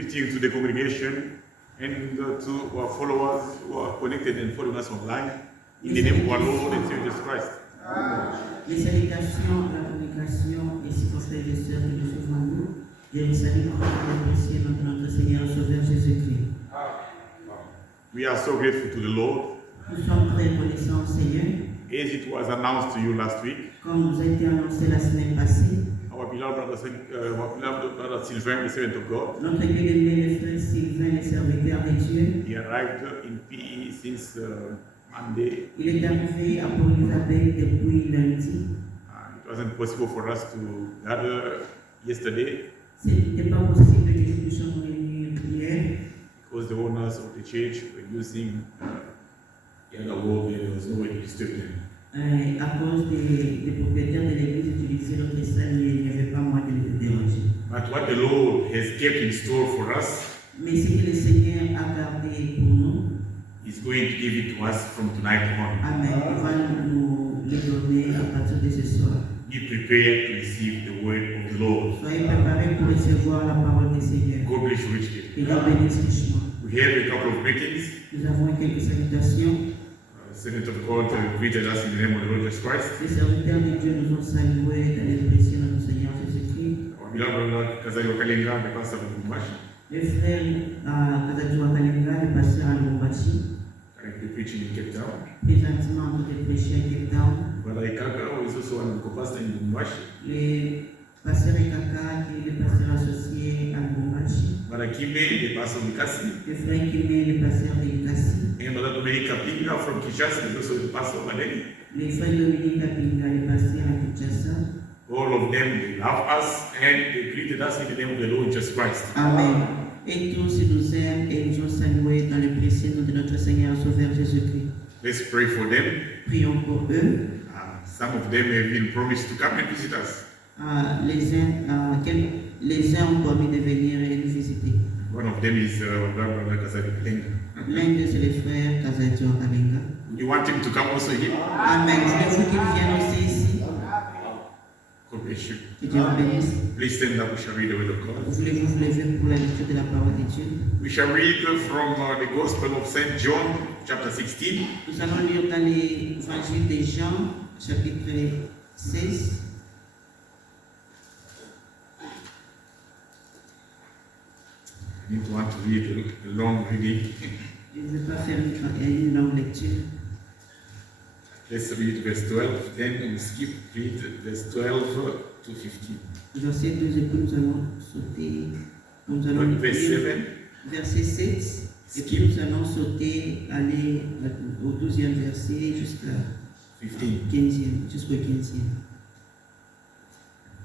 Greetings to the congregation and to our followers who are connected and following us online. In the name of our Lord and Savior Jesus Christ. Les salutations à la congregation et si pour frères et sœurs qui nous suivent en nous, je vous salue pour l'apprécier notre Seigneur Sauveur Jésus-Christ. We are so grateful to the Lord. Nous sommes très reconnaissants au Seigneur. As it was announced to you last week, Comme nous a été annoncé la semaine passée, our beloved brother Sylvain, the servant of God, notre bien-aimé le frère Sylvain, le serviteur de Dieu, he arrived in PE since Monday. il est arrivé à Port-Elizabeth depuis lundi. It wasn't possible for us to gather yesterday Ce n'était pas possible que nous puissions nous réunir hier because the owners of the church were using the other wall and there was no way to disturb them. à cause des propriétaires de l'église utilisaient notre salle, mais il n'y avait pas moyen de les déranger. But what the Lord has kept in store for us, Mais ce que le Seigneur a gardé pour nous, He's going to give it to us from tonight on. Amen, il va nous les donner à partir de ce soir. Be prepared to receive the word of the Lord. Soyez préparés pour recevoir la parole du Seigneur. God bless you richly. Que Dieu bénisse richement. We have a couple of greetings. Nous avons quelques salutations. Servant of God greeted us in the name of the Lord Jesus Christ. Les serviteurs de Dieu nous ont salués dans l'esprit de notre Seigneur Jésus-Christ. Our beloved brother Kazali Wakalenga, the pastor of Lubumbashi, Le frère Kazadjou Kalenga, le pasteur à Lubumbashi, currently preaching in Cape Town. présentement en train de prêcher à Cape Town. Brother Ikaka, who is also one of the pastor in Lubumbashi. Le pasteur Ekaka, qui est le pasteur associé à Lubumbashi. Brother Kime, the pastor of Mikasi. Le frère Kimé, le pasteur de Likasi. And Brother Dominic Kapinga from Kinshasa is also the pastor of Maleni. Le frère Dominique Kapinga, le pasteur à Kinshasa. All of them, they love us and they greeted us in the name of the Lord Jesus Christ. Amen. Et tous ils nous aiment et nous ont salués dans le précieux nom de notre Seigneur Sauveur Jésus-Christ. Let's pray for them. Prions pour eux. Some of them have been promised to come and visit us. Les uns ont promis de venir et nous visiter. One of them is our brother Kazali Kalenga. L'un d'eux, c'est le frère Kazadjou Kalenga. You want him to come also here? Amen. Voulez-vous qu'il vienne aussi ici? God bless you. Que Dieu vous bénisse. Please stand up, we shall read the word of God. Voulez-vous vous lever pour la lecture de la parole de Dieu? We shall read from the Gospel of St. John, chapter 16. Nous allons lire dans l'évangile de Jean, chapitre 16. I need to want to read a long reading. Je ne vais pas faire une longue lecture. Let's read verse 12, then we skip, read verse 12 to 15. Verset 12 et puis nous allons sauter. Nous allons Verse lire 7. verset 7. Et puis nous allons sauter, aller au 12e verset jusqu'au 15e.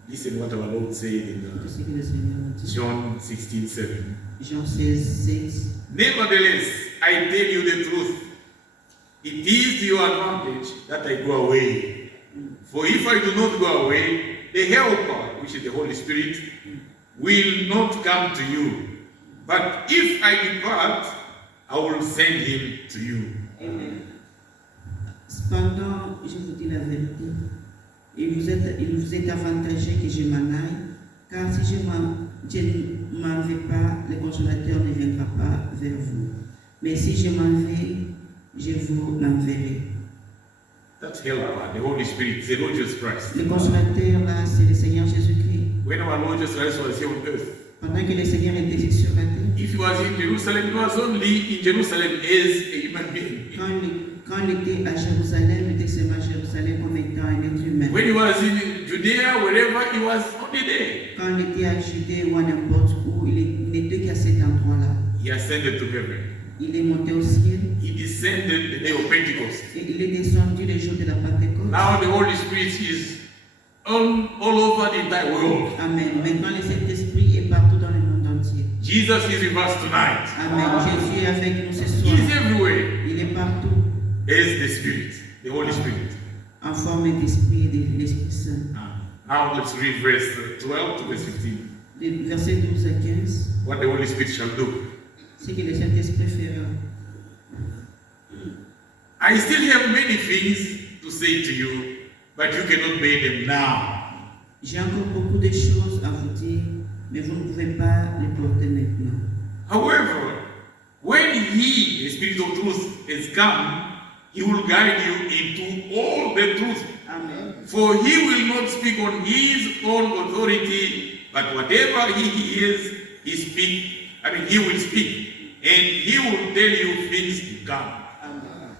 Listen what our Lord said in Tout ce que le Seigneur a dit. John 16, 7. Jean 16, 7. Nevertheless, I tell you the truth. It is to your advantage that I go away. For if I do not go away, the Helper, which is the Holy Spirit, will not come to you. But if I depart, I will send him to you. Amen. Cependant, je vous dis la vérité. Il vous est avantageux que je m'en aille, car si je ne m'en vais pas, le consolateur ne viendra pas vers vous. Mais si je m'en vais, je vous l'enverrai. That Helper, the Holy Spirit, the Lord Jesus Christ. Le consolateur, là, c'est le Seigneur Jésus-Christ. When our Lord Jesus Christ was here on earth, Pendant que le Seigneur était sur la terre, if he was in Jerusalem, he was only in Jerusalem as a human being. quand il était à Jérusalem, il était seulement à Jérusalem comme étant un être humain. When he was in Judea, wherever, he was only there. Quand il était à Judée ou à n'importe où, il n'était qu'à cet endroit-là. He ascended to heaven. Il est monté au ciel He descended the day of Pentecost. et il est descendu le jour de la Pentecôte. Now the Holy Spirit is all over the entire world. Amen. Maintenant, le Saint-Esprit est partout dans le monde entier. Jesus is with us tonight. Amen. Jésus est avec nous ce He soir. is everywhere. Il est partout As the Spirit, the Holy Spirit. en forme d'esprit de l'Esprit Saint. Now let's read verse 12 to verse 15. Du verset 12 à 15, What the Holy Spirit shall do. c'est que le Saint-Esprit fera. I still have many things to say to you, but you cannot bear them now. J'ai encore beaucoup de choses à vous dire, mais vous ne pouvez pas les porter maintenant. However, when He, the Spirit of truth, has come, He will guide you into all the truth. Amen. For He will not speak on His own authority, but whatever He hears, He will speak, and He will tell you things to come. Amen.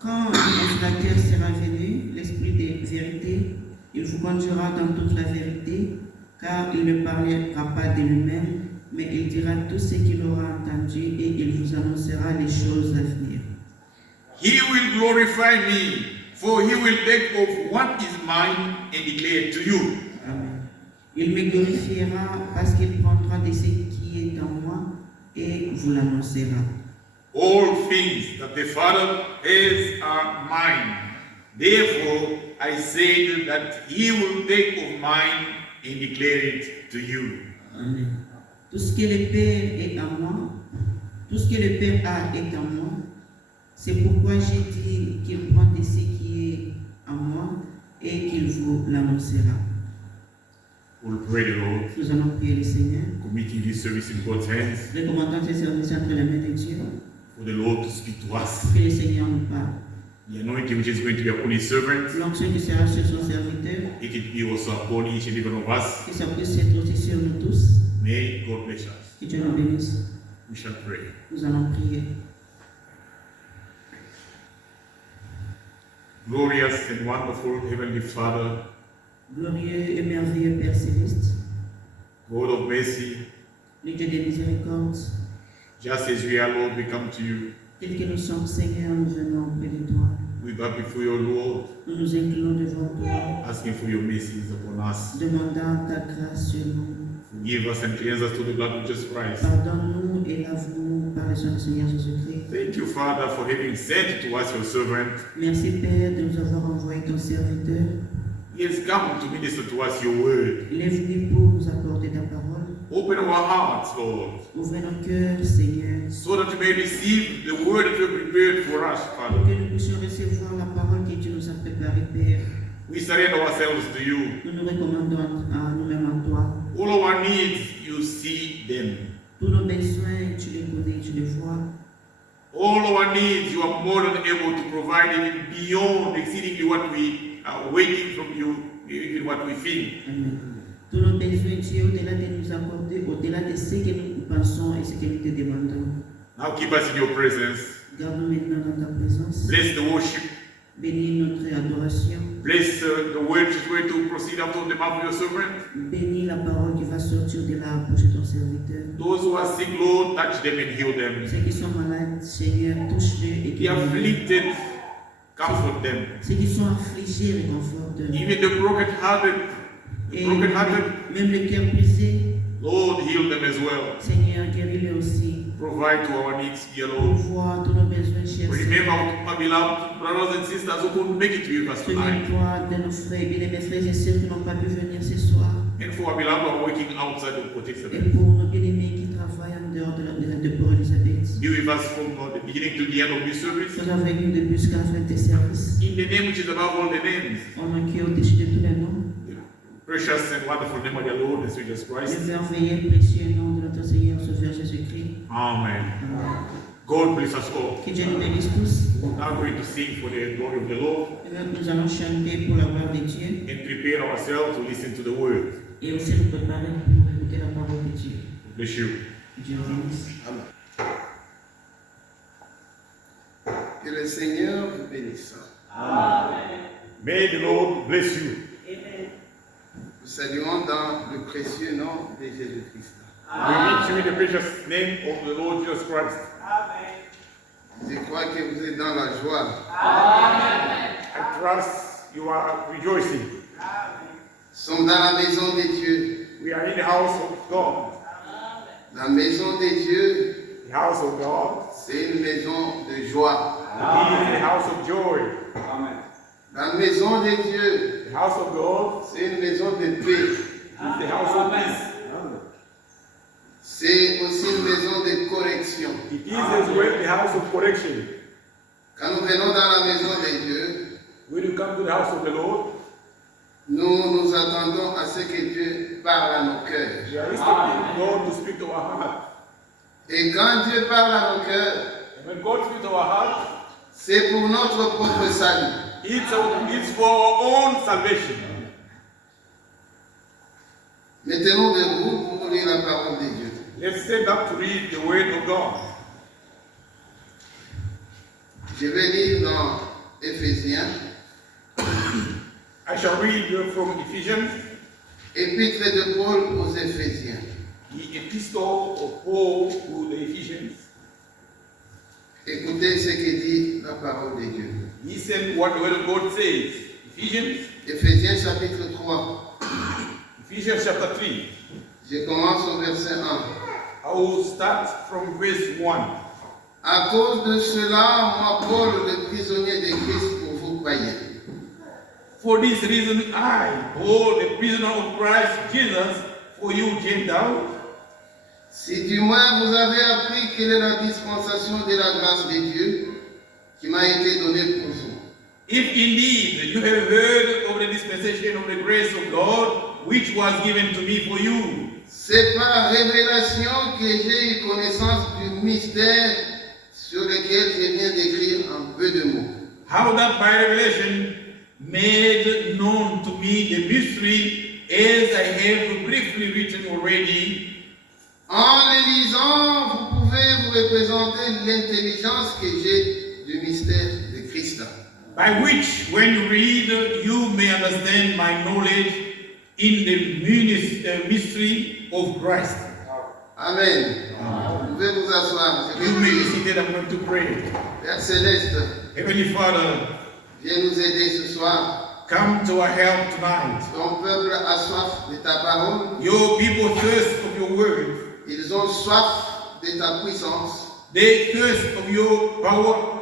Quand le consolateur sera venu, l'Esprit de vérité, il vous conduira dans toute la vérité, car il ne parlera pas de lui-même, mais il dira tout ce qu'il aura entendu et il vous annoncera les choses à venir. He will glorify me, for He will take of what is mine and declare it to you. Amen. Il me glorifiera parce qu'il prendra de ce qui est en moi et vous l'annoncera. All things that the Father has are mine. Therefore, I said that He will take of mine and declare it to you. Amen. Tout ce que le Père est en moi, tout ce que le Père a est en moi. C'est pourquoi j'ai dit qu'il prend de ce qui est en moi et qu'il vous l'annoncera. We'll pray the Lord, Nous allons prier le Seigneur, committing this service in God's hands, recommandant ce service entre les mains de Dieu, for the Lord to speak to us. que le Seigneur nous parle. The anointing which is going to be upon His servants, L'onction qui sera sur son serviteur, it will be also upon each and every one of us. que ça puisse être aussi sur nous tous. May God bless us. Que Dieu nous bénisse. We shall pray. Nous allons prier. Glorious and wonderful Heavenly Father, Glorieux et merveilleux Père Céleste, God of mercy, le Dieu de miséricorde, just as we are, Lord, we come to you. tel que nous sommes, Seigneur, nous venons auprès de toi. We bow before your Lord, Nous nous inclinons devant toi, asking for your mercies upon us. demandant ta grâce sur nous. Forgive us and cleanse us through the blood of Jesus Christ. Pardonne-nous et lave-nous par le sang du Seigneur Jésus-Christ. Thank you, Father, for having sent to us your servant. Merci, Père, de nous avoir envoyé ton serviteur. He has come to minister to us your word. Il est venu pour nous apporter ta parole. Open our hearts, Lord, Ouvrez nos cœurs, Seigneur, so that we may receive the word that you have prepared for us, pour Father. que nous puissions recevoir la parole que tu nous as préparée, Père. We surrender ourselves to you. Nous nous recommandons à nous-mêmes à toi. All our needs, you see them. Tous nos besoins, tu les connais, tu les vois. All our needs, you are more than able to provide even beyond, exceedingly what we are waiting from you, even what we feel. Amen. Tous nos besoins, tu es au-delà de nous accorder, au-delà de ce que nous pensons et ce que nous te demandons. Now keep us in your presence. Garde-nous maintenant dans ta présence. Bless the worship. Bénis notre adoration. Bless the word which is going to proceed out of the mouth of your servant. Bénis la parole qui va sortir de la bouche de ton serviteur. Those who are sick, Lord, touch them and heal them. Ceux qui sont malades, Seigneur, touche-les et The guéris-les. afflicted, comfort them. Ceux qui sont affligés, réconforte-les. Even the broken-hearted, Et broken-hearted, même le cœur brisé, Lord, heal them as well. Seigneur, guéris-les aussi. Provide to our needs, dear Lord. Pourvois tous nos besoins, cher Remember Seigneur. our beloved brothers and sisters who couldn't make it to you last tonight. Souviens-toi de nos frères, bien mes frères et sœurs qui n'ont pas pu venir ce soir. And for our beloved who are working outside of Port Et Elizabeth. pour nos bien-aimés qui travaillent en dehors de Port Elizabeth. Be with us from the beginning to the end of this service. Sois avec nous depuis jusqu'à la fin de tes services. In the name which is above all the names. Au nom qui est au-dessus de tous les noms. The precious and wonderful name of the Lord and Savior Jesus Le Christ. merveilleux et précieux nom de notre Seigneur Sauveur Jésus-Christ. Amen. Amen. God bless us all. Que Dieu nous bénisse tous. Now we're going to sing for the glory of the Lord Et même nous allons chanter pour la gloire de Dieu. and prepare ourselves to listen to the word. Et aussi nous préparer pour écouter la parole de Dieu. Bless you. Que Dieu nous bénisse. Que le Seigneur vous bénisse. May the Lord bless you. Nous saluons dans le précieux nom de Jésus-Christ. We meet you in the precious name of the Lord Jesus Christ. Je crois que vous êtes dans la joie. I trust you are rejoicing. Nous sommes dans la maison de Dieu. We are in the house of God. La maison de Dieu, The house of God c'est une maison de joie. is the house of joy. La maison de Dieu, The house of God c'est une maison de paix. is the house of peace. C'est aussi une maison de correction. It is as well the house of correction. Quand nous venons dans la maison de Dieu, When you come to the house of the Lord, Nous nous attendons à ce que Dieu parle à nos cœurs. We are expecting God to speak to our heart. Et quand Dieu parle à nos cœurs, And when God speaks to our heart, c'est pour notre propre salut. it's for our own salvation. Mettez-nous debout pour lire la parole de Dieu. Let's stand up to read the word of God. Je vais lire dans Éphésiens, I shall read from Ephesians, épître de Paul aux Éphésiens. the epistle of Paul to the Ephesians. Écoutez ce que dit la parole de Dieu. Listen what the word of God says. Ephesians, Éphésiens chapitre 3. Ephesians chapter 3. Je commence au verset 1. I will start from verse 1. À cause de cela, moi, Paul, le prisonnier de Christ pour vous païens. For this reason, I, Paul, the prisoner of Christ Jesus, for you Gentiles, Si du moins vous avez appris quelle est la dispensation de la grâce de Dieu qui m'a été donnée pour vous. if indeed you have heard of the dispensation of the grace of God, which was given to me for you, C'est par révélation que j'ai eu connaissance du mystère sur lequel je viens d'écrire en peu de mots. how that by revelation made known to me the mystery, as I have briefly written already. En les lisant, vous pouvez vous représenter l'intelligence que j'ai du mystère de Christ. By which, when you read, you may understand my knowledge in the mystery of Christ. Amen. Vous pouvez vous asseoir. Je You may be vais seated, I'm going to pray. Père Céleste, Heavenly Father, viens nous aider ce soir. come to our help tonight. Ton peuple a soif de ta parole. Your people thirst of your word. Ils ont soif de ta puissance. They thirst of your power.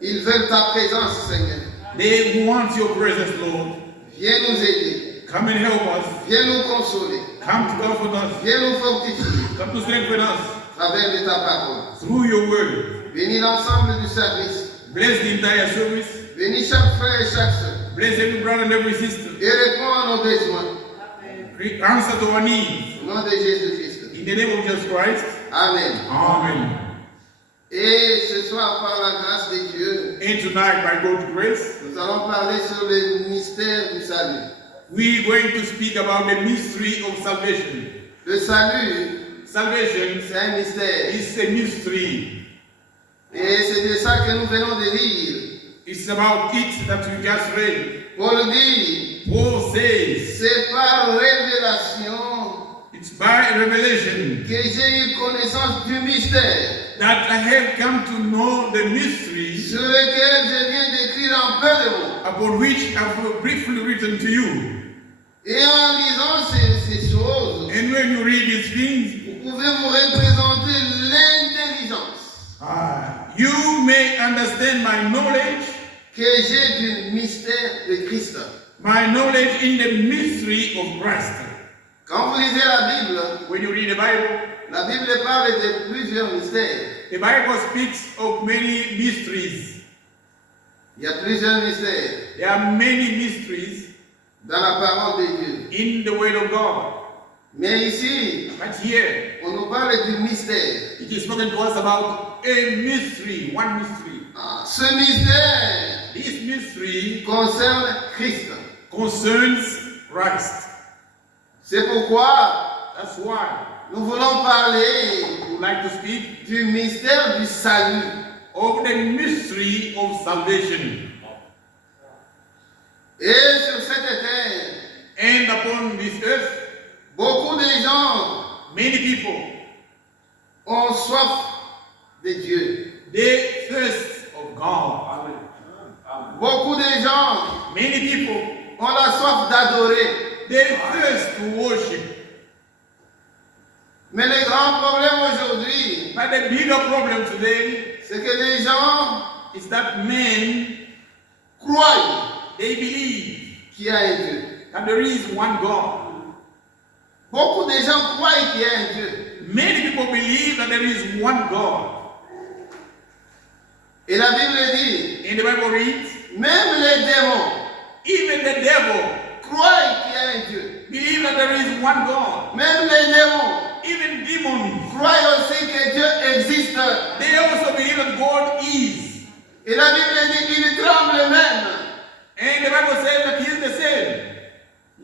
Ils veulent ta présence, Seigneur. They want your presence, Lord. Viens nous aider. Come and help us. Viens nous consoler. Come to comfort us. Viens nous fortifier Come to strengthen us à travers de ta parole. through your word. Bénis l'ensemble du service. Bless the entire service. Bénis chaque frère et chaque sœur. Bless every brother and every sister. Et réponds à nos besoins. Answer to our needs. Au nom de Jésus-Christ. In the name of Jesus Christ. Amen. Amen. Et ce soir, par la grâce de Dieu, And tonight, by God's grace, nous allons parler sur le mystère du salut. we're going to speak about the mystery of salvation. Le salut, Salvation c'est un mystère. is a mystery. Et c'est de ça que nous venons de lire. It's about it that we just read. Paul dit, Paul says, c'est par révélation it's by revelation que j'ai eu connaissance du mystère that I have come to know the mystery sur lequel je viens d'écrire en peu de mots. upon which I've briefly written to you. Et en lisant ces choses, And when you read these things, vous pouvez vous représenter l'intelligence you may understand my knowledge, que j'ai du mystère de Christ. my knowledge in the mystery of Christ. Quand vous lisez la Bible, When you read the Bible, la Bible parle de plusieurs mystères. the Bible speaks of many mysteries. Il y a plusieurs mystères There are many mysteries dans la parole de Dieu. in the Word of God. Mais ici, But here, on nous parle du mystère. it is spoken to us about a mystery, one mystery. Ce mystère This mystery concerne Christ. concerns Christ. C'est pourquoi That's why nous voulons parler we would like to speak du mystère du salut. of the mystery of salvation. Et sur cette terre, And upon this earth, beaucoup de gens many people, ont soif de Dieu. they thirst of God. Beaucoup de gens Many people, ont la soif d'adorer. they thirst to worship. Mais le grand problème aujourd'hui, But the bigger problem today c'est que les gens is that men, croient they believe qu'il y a un Dieu. that there is one God. Beaucoup de gens croient qu'il y a un Dieu. Many people believe that there is one God. Et la Bible dit, And the Bible reads, même les démons even the devil croient qu'il y a un Dieu. believe that there is one God. Même les démons Even demons, croient aussi que Dieu existe. they also believe that God is. Et la Bible dit qu'ils tremblent même. And the Bible says that he is the same.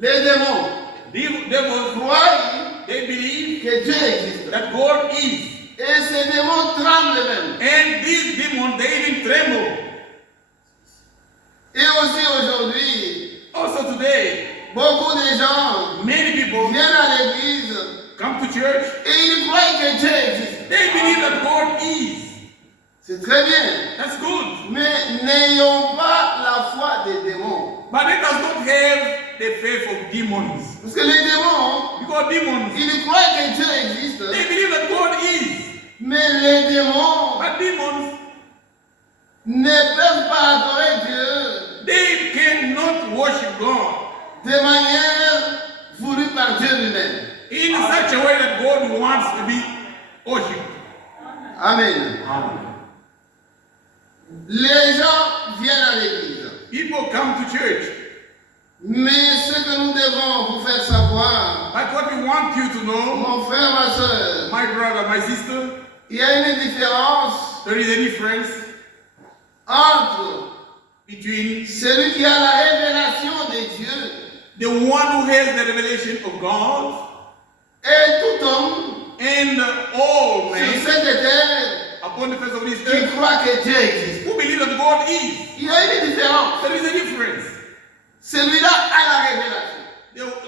Les démons Devils, croient they believe que Dieu existe. that God is. Et ces démons tremblent même. And these demons, they even tremble. Et aussi aujourd'hui, Also today, beaucoup de gens many people viennent à l'église come to church. et ils croient que Dieu existe. They believe that God is. C'est très bien. That's good. Mais n'ayons pas la foi des démons. But let us not have the faith of demons. Parce que les démons, Because demons, ils croient que Dieu existe. they believe that God is. Mais les démons But demons, ne peuvent pas adorer Dieu they cannot worship God de manière voulue par Dieu lui-même. in such a way that God wants to be worshipped. Amen. Les gens viennent à l'église. People come to church. Mais ce que nous devons vous faire savoir, But what we want you to know, mon frère, ma soeur, my brother, my sister, il y a une différence there is a difference entre between celui qui a la révélation de Dieu the one who has the revelation of God et tout homme and all sur men cette terre upon the face of this qui earth croit que Dieu existe. who believe that God is. Il y a une différence. There is a difference. Celui-là a la révélation.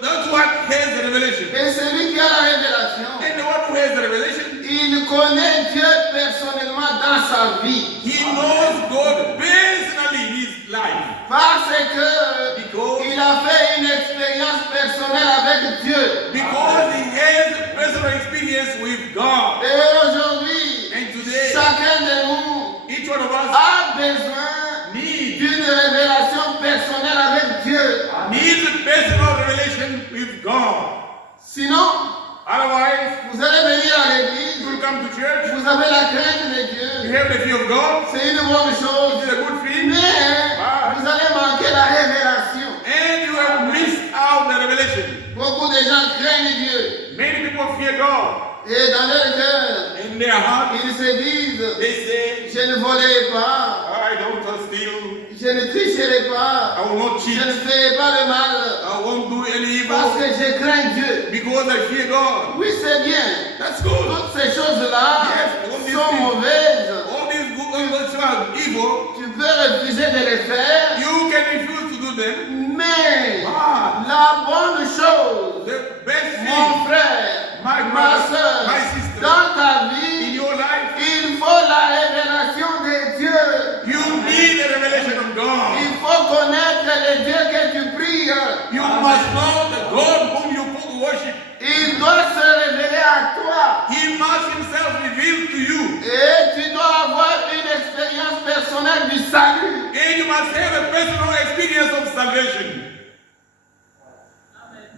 That's what has the revelation. Et celui qui a la révélation, And the one who has the revelation, il connaît Dieu personnellement dans sa vie. he knows God personally in his life. Parce que Because il a fait une expérience personnelle avec Dieu. Because he has personal experience with God. Et aujourd'hui, And today, chacun de nous each one of us a besoin needs d'une révélation personnelle avec Dieu. a personal revelation with God. Sinon, Otherwise, vous allez venir à you l'église, will come to church, vous avez la crainte de you Dieu, have the fear of God, c'est une bonne which chose, is a good thing, mais vous allez manquer la révélation. and you have missed out the revelation. Beaucoup de gens craignent Dieu Many people fear God. et dans leur cœur, In their heart, ils se disent, they say, je ne volerai pas, I don't steal, je ne tricherai pas, I will not je cheat, ne ferai pas le mal, I won't do any parce evil, que je crains Dieu. because I fear God. Oui, c'est bien. That's good. Toutes ces choses-là Yes, all these sont things. mauvaises. All these good things are evil. Tu peux refuser de les faire, You can refuse to do them. mais Ah, la bonne chose, the best mon thing, frère, my ma brother, soeur, my sister, dans ta in vie, your life, il faut la révélation de Dieu. you need a revelation of God. Il faut connaître le Dieu que tu pries. You must know the God whom you worship. Il doit se révéler à toi. He must himself reveal to you. Et tu dois avoir une expérience personnelle du salut. And you must have a personal experience of salvation.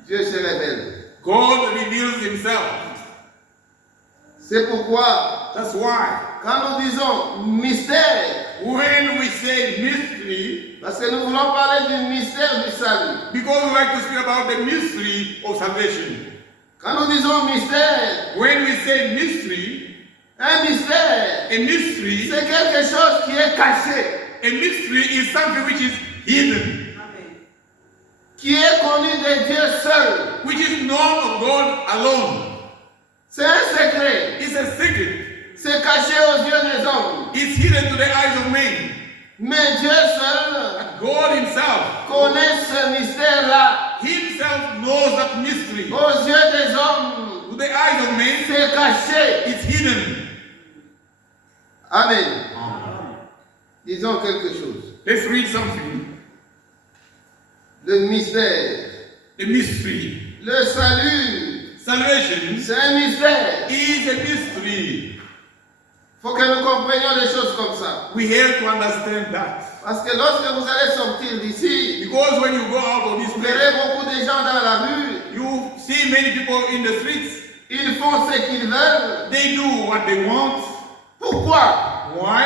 Dieu se révèle. God reveals himself. C'est pourquoi, That's why quand nous disons mystère, when we say mystery, parce que nous voulons parler du mystère du salut. because we like to speak about the mystery of salvation. Quand nous disons mystère, When we say mystery, un mystère, a mystery, c'est quelque chose qui est caché, a mystery is something which is hidden, qui est connu de Dieu seul. which is known of God alone. C'est un secret. It's a secret. C'est caché aux yeux des hommes. It's hidden to the eyes of men. Mais Dieu seul But God himself, connaît ce mystère-là. himself knows that mystery. Aux yeux des hommes, To the eyes of men, c'est caché. it's hidden. Amen. Disons quelque chose. Let's read something. Le mystère. The mystery. Le salut, Salvation c'est un mystère. is a mystery. Il faut que nous comprenions les choses comme ça. We have to understand that. Parce que lorsque vous allez sortir d'ici, Because when you go out of this vous place, verrez beaucoup de gens dans la rue. you see many people in the streets. Ils font ce qu'ils veulent. They do what they want. Pourquoi? Why?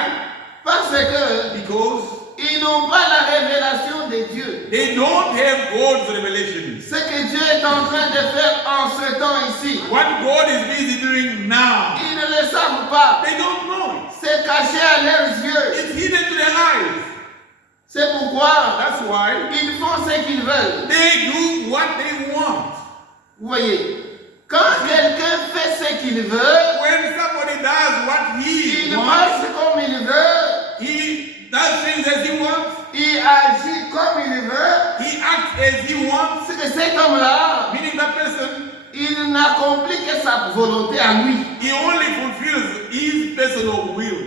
Parce que Because Ils n'ont pas la révélation de Dieu. They don't have God's revelation. Ce que Dieu est en train de faire en ce temps ici, What God is busy doing now, ils ne le savent pas. they don't know. C'est caché à leurs yeux. It's hidden to their eyes. C'est pourquoi That's why ils font ce qu'ils veulent. they do what they want. Vous voyez, quand quelqu'un fait ce qu'il veut, When somebody does what he il wants, marche comme il veut, he does things as he wants, il agit comme il veut. he acts as he wants, C'est que cet homme-là, meaning that person, il n'accomplit que sa volonté à lui. he only fulfills his personal will.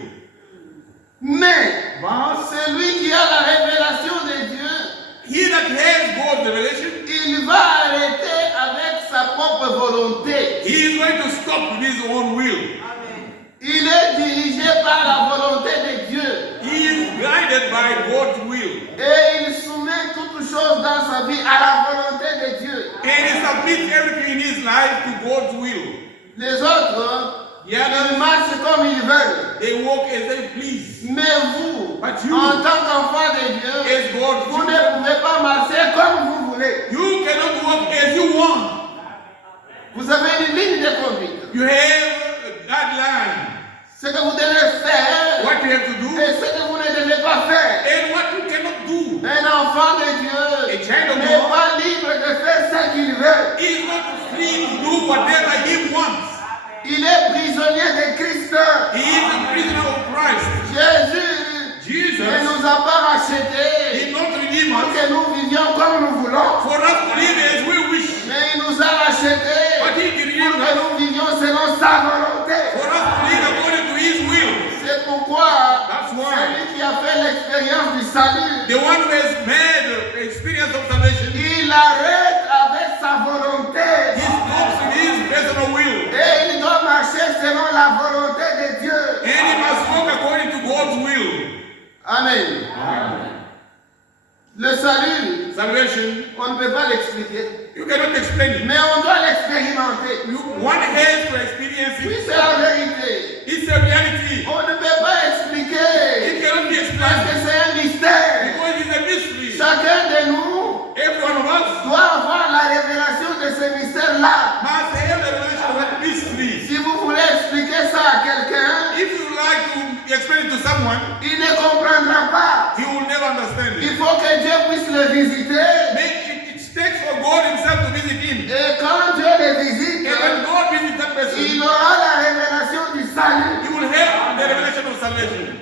Mais But celui qui a la révélation de Dieu, he that has God's revelation, il va arrêter avec sa propre volonté. he is going to stop with his own will. Il est dirigé par la volonté de Dieu. He is guided by God's will. Et il soumet toutes choses dans sa vie à la volonté de Dieu. And he submits everything in his life to God's will. Les autres, The others, ils marchent comme ils veulent. they walk as they please. Mais vous, But you, en tant qu'enfant de Dieu, as God's vous ne children, pouvez pas marcher comme vous voulez. you cannot walk as you want. Vous avez une ligne de conduite. You have a guideline. Ce que vous devez faire What you have to do et ce que vous ne devez pas faire. and what you cannot do. Un enfant de Dieu A child of n'est God pas libre de faire ce qu'il veut. is not free to do whatever he wants. Il est prisonnier de Christ. He is a prisoner of Christ. Jésus Jesus ne nous a pas rachetés did not redeem pour us que nous vivions comme nous voulons. for us to live as we wish, Mais il nous a rachetés but he pour redeemed que us nous vivions selon sa volonté. for us to live according to his will. C'est pourquoi That's why celui qui a fait l'expérience du salut, the one who has made the experience of salvation, il arrête avec sa volonté. he stops in his personal will. Et il doit marcher selon la volonté de Dieu. And he must walk according to God's will. Amen. Le salut, Salvation, on ne peut pas l'expliquer, you cannot explain it. mais on doit l'expérimenter. One has to experience Oui, it. c'est la vérité. It's a reality. On ne peut pas expliquer It cannot be parce explained que c'est un mystère. because it's a mystery. Chacun de nous Every one of us doit avoir la révélation de ce mystère-là. must have the revelation of that mystery. Si vous voulez expliquer ça à quelqu'un, If you like to explain it to someone, il ne comprendra pas. he will never understand Il it. faut que Dieu puisse le visiter. It takes for God himself to visit him. Et quand Dieu le visite, And when God visits that person, il aura la révélation du salut. he will have the revelation of salvation.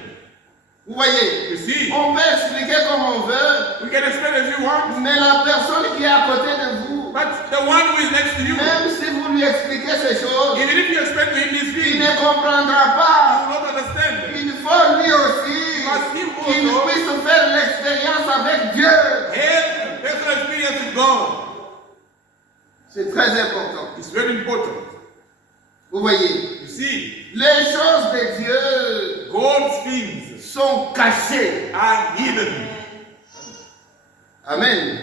Vous voyez, You see, on peut expliquer comme on veut, we can explain as you want, mais la personne qui est à côté de vous, but the one who is next to you, même si vous lui expliquez ces choses, even if you explain to him these il things, ne comprendra he pas. will not understand. Il faut lui aussi qu'il puisse faire l'expérience avec Dieu. Have personal experience with God. C'est très important. It's very important. Vous voyez, You see, les choses de Dieu God's things sont cachées. are hidden. Amen.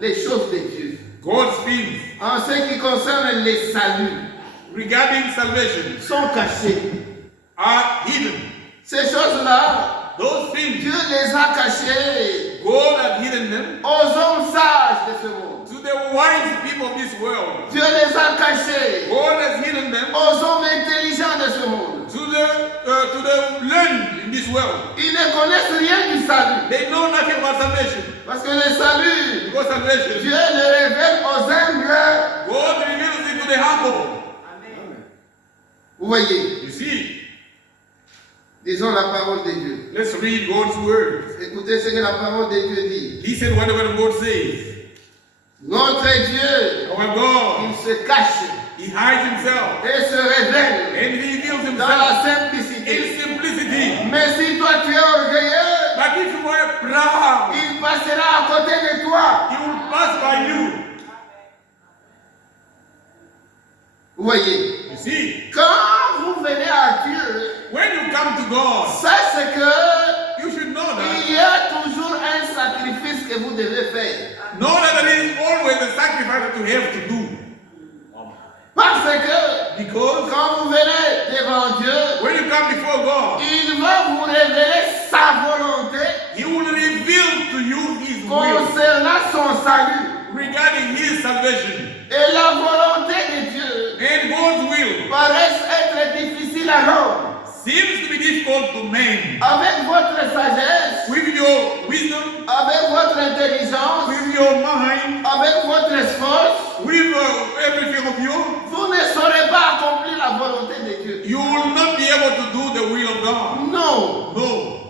Les choses de Dieu. God's things En ce qui concerne les saluts, regarding salvation sont cachées. are hidden. Ces choses-là, Those things, Dieu les a cachées God has hidden them aux hommes sages de ce monde. to the wise people of this world. Dieu les a cachées God has hidden them aux hommes intelligents de ce monde. to the learned in this world. Ils ne connaissent rien du salut. They know nothing about salvation. Parce que le salut, Because salvation, Dieu le révèle aux humbles. God reveals it to the humble. Vous voyez, You see, disons la parole de Dieu. let's read God's word. Écoutez ce que la parole de Dieu dit. Listen what the word of God says. Notre Dieu, Our God, il se cache he hides himself et se révèle and he reveals dans himself la simplicité. in simplicity. Mais si toi tu es orgueilleux, But if you are proud, il passera à côté de toi. he will pass by you. Vous voyez, You see, quand vous venez à Dieu, when you come to God, sachez que you should know that. il y a toujours un sacrifice que vous devez faire. Know that there is always a sacrifice that you have to do. Parce que Because quand vous venez devant Dieu, when you come before God, il va vous révéler sa volonté he will salut. regarding his salvation. Et la volonté de Dieu And God's will paraît être difficile à l'homme. seems to be difficult to men. Avec votre sagesse, With your wisdom, avec votre intelligence, with your mind, avec votre force, with everything of you, vous ne saurez pas accomplir la volonté de Dieu. you will not be able to do the will of God. Non. No.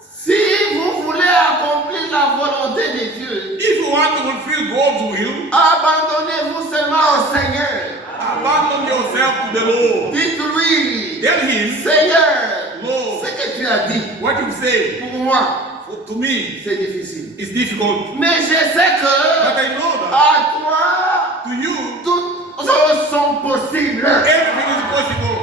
Si vous voulez accomplir la volonté de Dieu, If you want to fulfill God's will, abandonnez-vous seulement au Seigneur. abandon yourself to the Lord. Dites-lui, Tell him, Seigneur, Lord, ce que tu as dit, what you say pour moi, to me c'est difficile. is difficult. Mais je sais But que I know that à toi, to you, toutes choses sont possibles. everything is possible.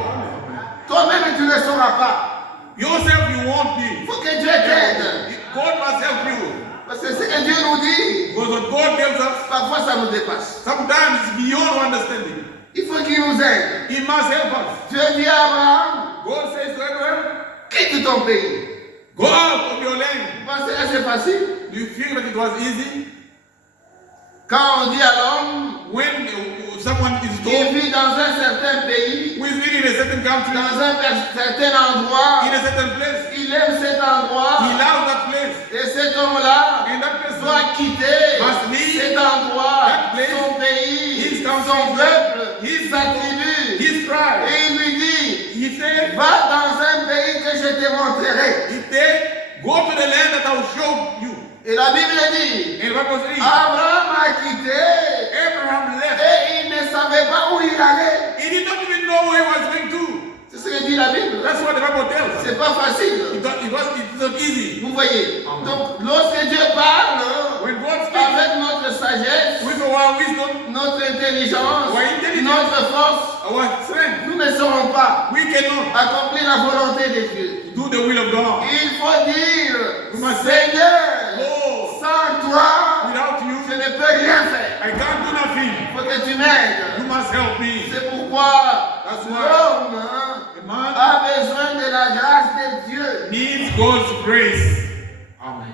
Toi-même, tu ne sauras pas. Yourself, you won't be. Il faut que Dieu t'aide. God must help you. Parce que ce que Dieu nous dit, Because what God tells us, parfois ça nous dépasse. sometimes it's beyond our understanding. Il faut qu'il nous aide. He must help us. Dieu dit à Abraham, God says to Abraham, quitte ton pays. go out of your land. Vous pensez que c'est facile? Do you feel that it was easy? Quand on dit à l'homme, When someone is il told vit dans un certain pays, who is living in a certain country, dans un certain endroit, in a certain place, il aime cet endroit, he loves that place. et cet homme-là And that person doit quitter must leave cet endroit, that place, son pays, his country, son peuple, his sa people, tribu. his tribe. Et il lui dit, He said, va dans un pays que je te montrerai. he said, go to the land that I will show you. Et la Bible dit, And the Bible says, Abraham a quitté Abraham left. et il ne savait pas où il allait. He did not even know where he was going to. C'est ce que dit la Bible. That's what the Bible tells us. C'est pas facile. It's not easy. Vous voyez. Amen. Donc, lorsque Dieu parle, When God speaks avec notre sagesse, with our wisdom, notre intelligence, Our intelligence. notre force, our strength, nous ne saurons pas we cannot accomplir la volonté de Dieu. do the will of God. Il faut dire, We must say, Seigneur, Lord, sans toi, without you, je ne peux rien faire. I can't do nothing. Il faut que tu m'aides. You must help me. C'est pourquoi That's why l'homme a man a besoin de la grâce de Dieu. needs God's grace. Amen.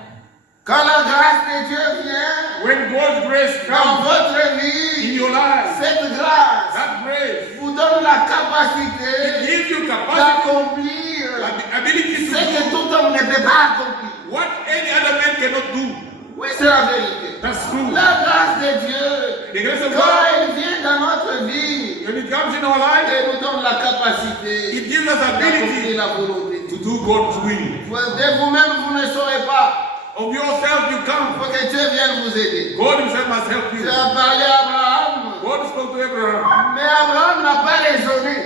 Quand la grâce de Dieu vient When God's grace dans comes votre in vie, your life, cette grâce that grace, vous donne la it capacité gives you capacity, d'accomplir the ability ce to que do tout homme ne peut pas accomplir. what any other man cannot do. Oui, c'est la vérité. That's true. La grâce de Dieu, The grace of quand God, elle vient dans notre vie, when it comes in our life, elle nous donne la capacité it gives us d'accomplir ability la volonté de to Dieu. do God's will. De vous-même, vous ne saurez pas. Of yourself you Il come. faut que Dieu vienne vous aider. God himself must help you. Tu as parlé à Abraham, God spoke to Abraham. mais Abraham n'a pas raisonné.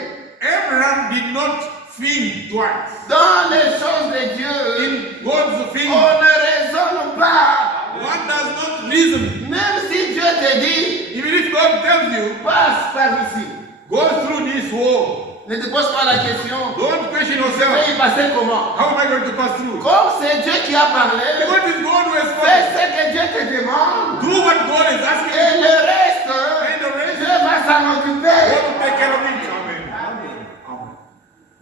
Abraham did not think twice. Dans les choses de Dieu, In God's thing, on ne raisonne pas. one does not reason. Même si Dieu te dit, Even if God tells you, passe par ici. go through this wall, Ne te pose pas la question, don't question je vais yourself. y passer comment? How am I going to pass through? Comme c'est Dieu qui a parlé, Because it's God who has fais spoken. ce que Dieu te demande. Do what God is asking Et you. le reste, And the rest, Dieu va s'en God occuper. will take care of it. Amen. Amen.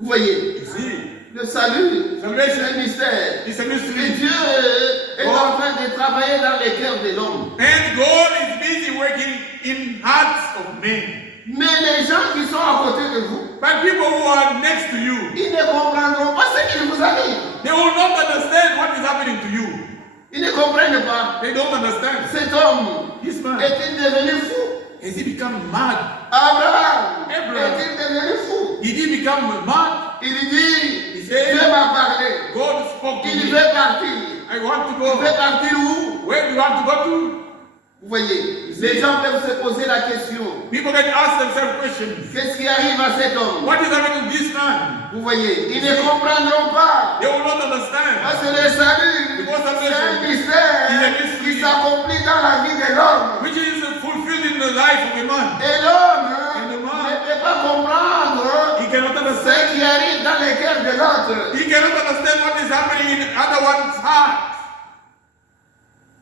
Vous voyez, You see, le salut, c'est salvation un mystère. is a Et mystery. Dieu est en train de travailler dans les cœurs de l'homme. And God is busy working in hearts of men. Mais les gens qui sont à côté de vous, But people who are next to you, ils ne comprendront pas ce qui vous arrive. they will not understand what is happening to you. Ils ne comprennent pas. They don't understand. Cet homme This man, est-il devenu fou? has he become mad? Abraham Abraham. est-il devenu fou? Did he become mad? Il dit, He said, Dieu m'a parlé. God spoke to Il me. veut partir. I want to Il go. veut partir où? Where do you want to go to? Vous voyez, les gens peuvent se poser la question. People can ask themselves questions. Qu'est-ce qui arrive à cet homme? What is happening to this man? Vous voyez, ils ne comprendront pas. They will not understand. Parce que le salut, Because c'est un salvation is a mystère mystery. qui s'accomplit dans la vie de l'homme. Which is fulfilled in the life of a man. Et l'homme And the man, ne peut pas comprendre he cannot understand. ce qui arrive dans les cœurs de l'autre. He cannot understand what is happening in other one's heart.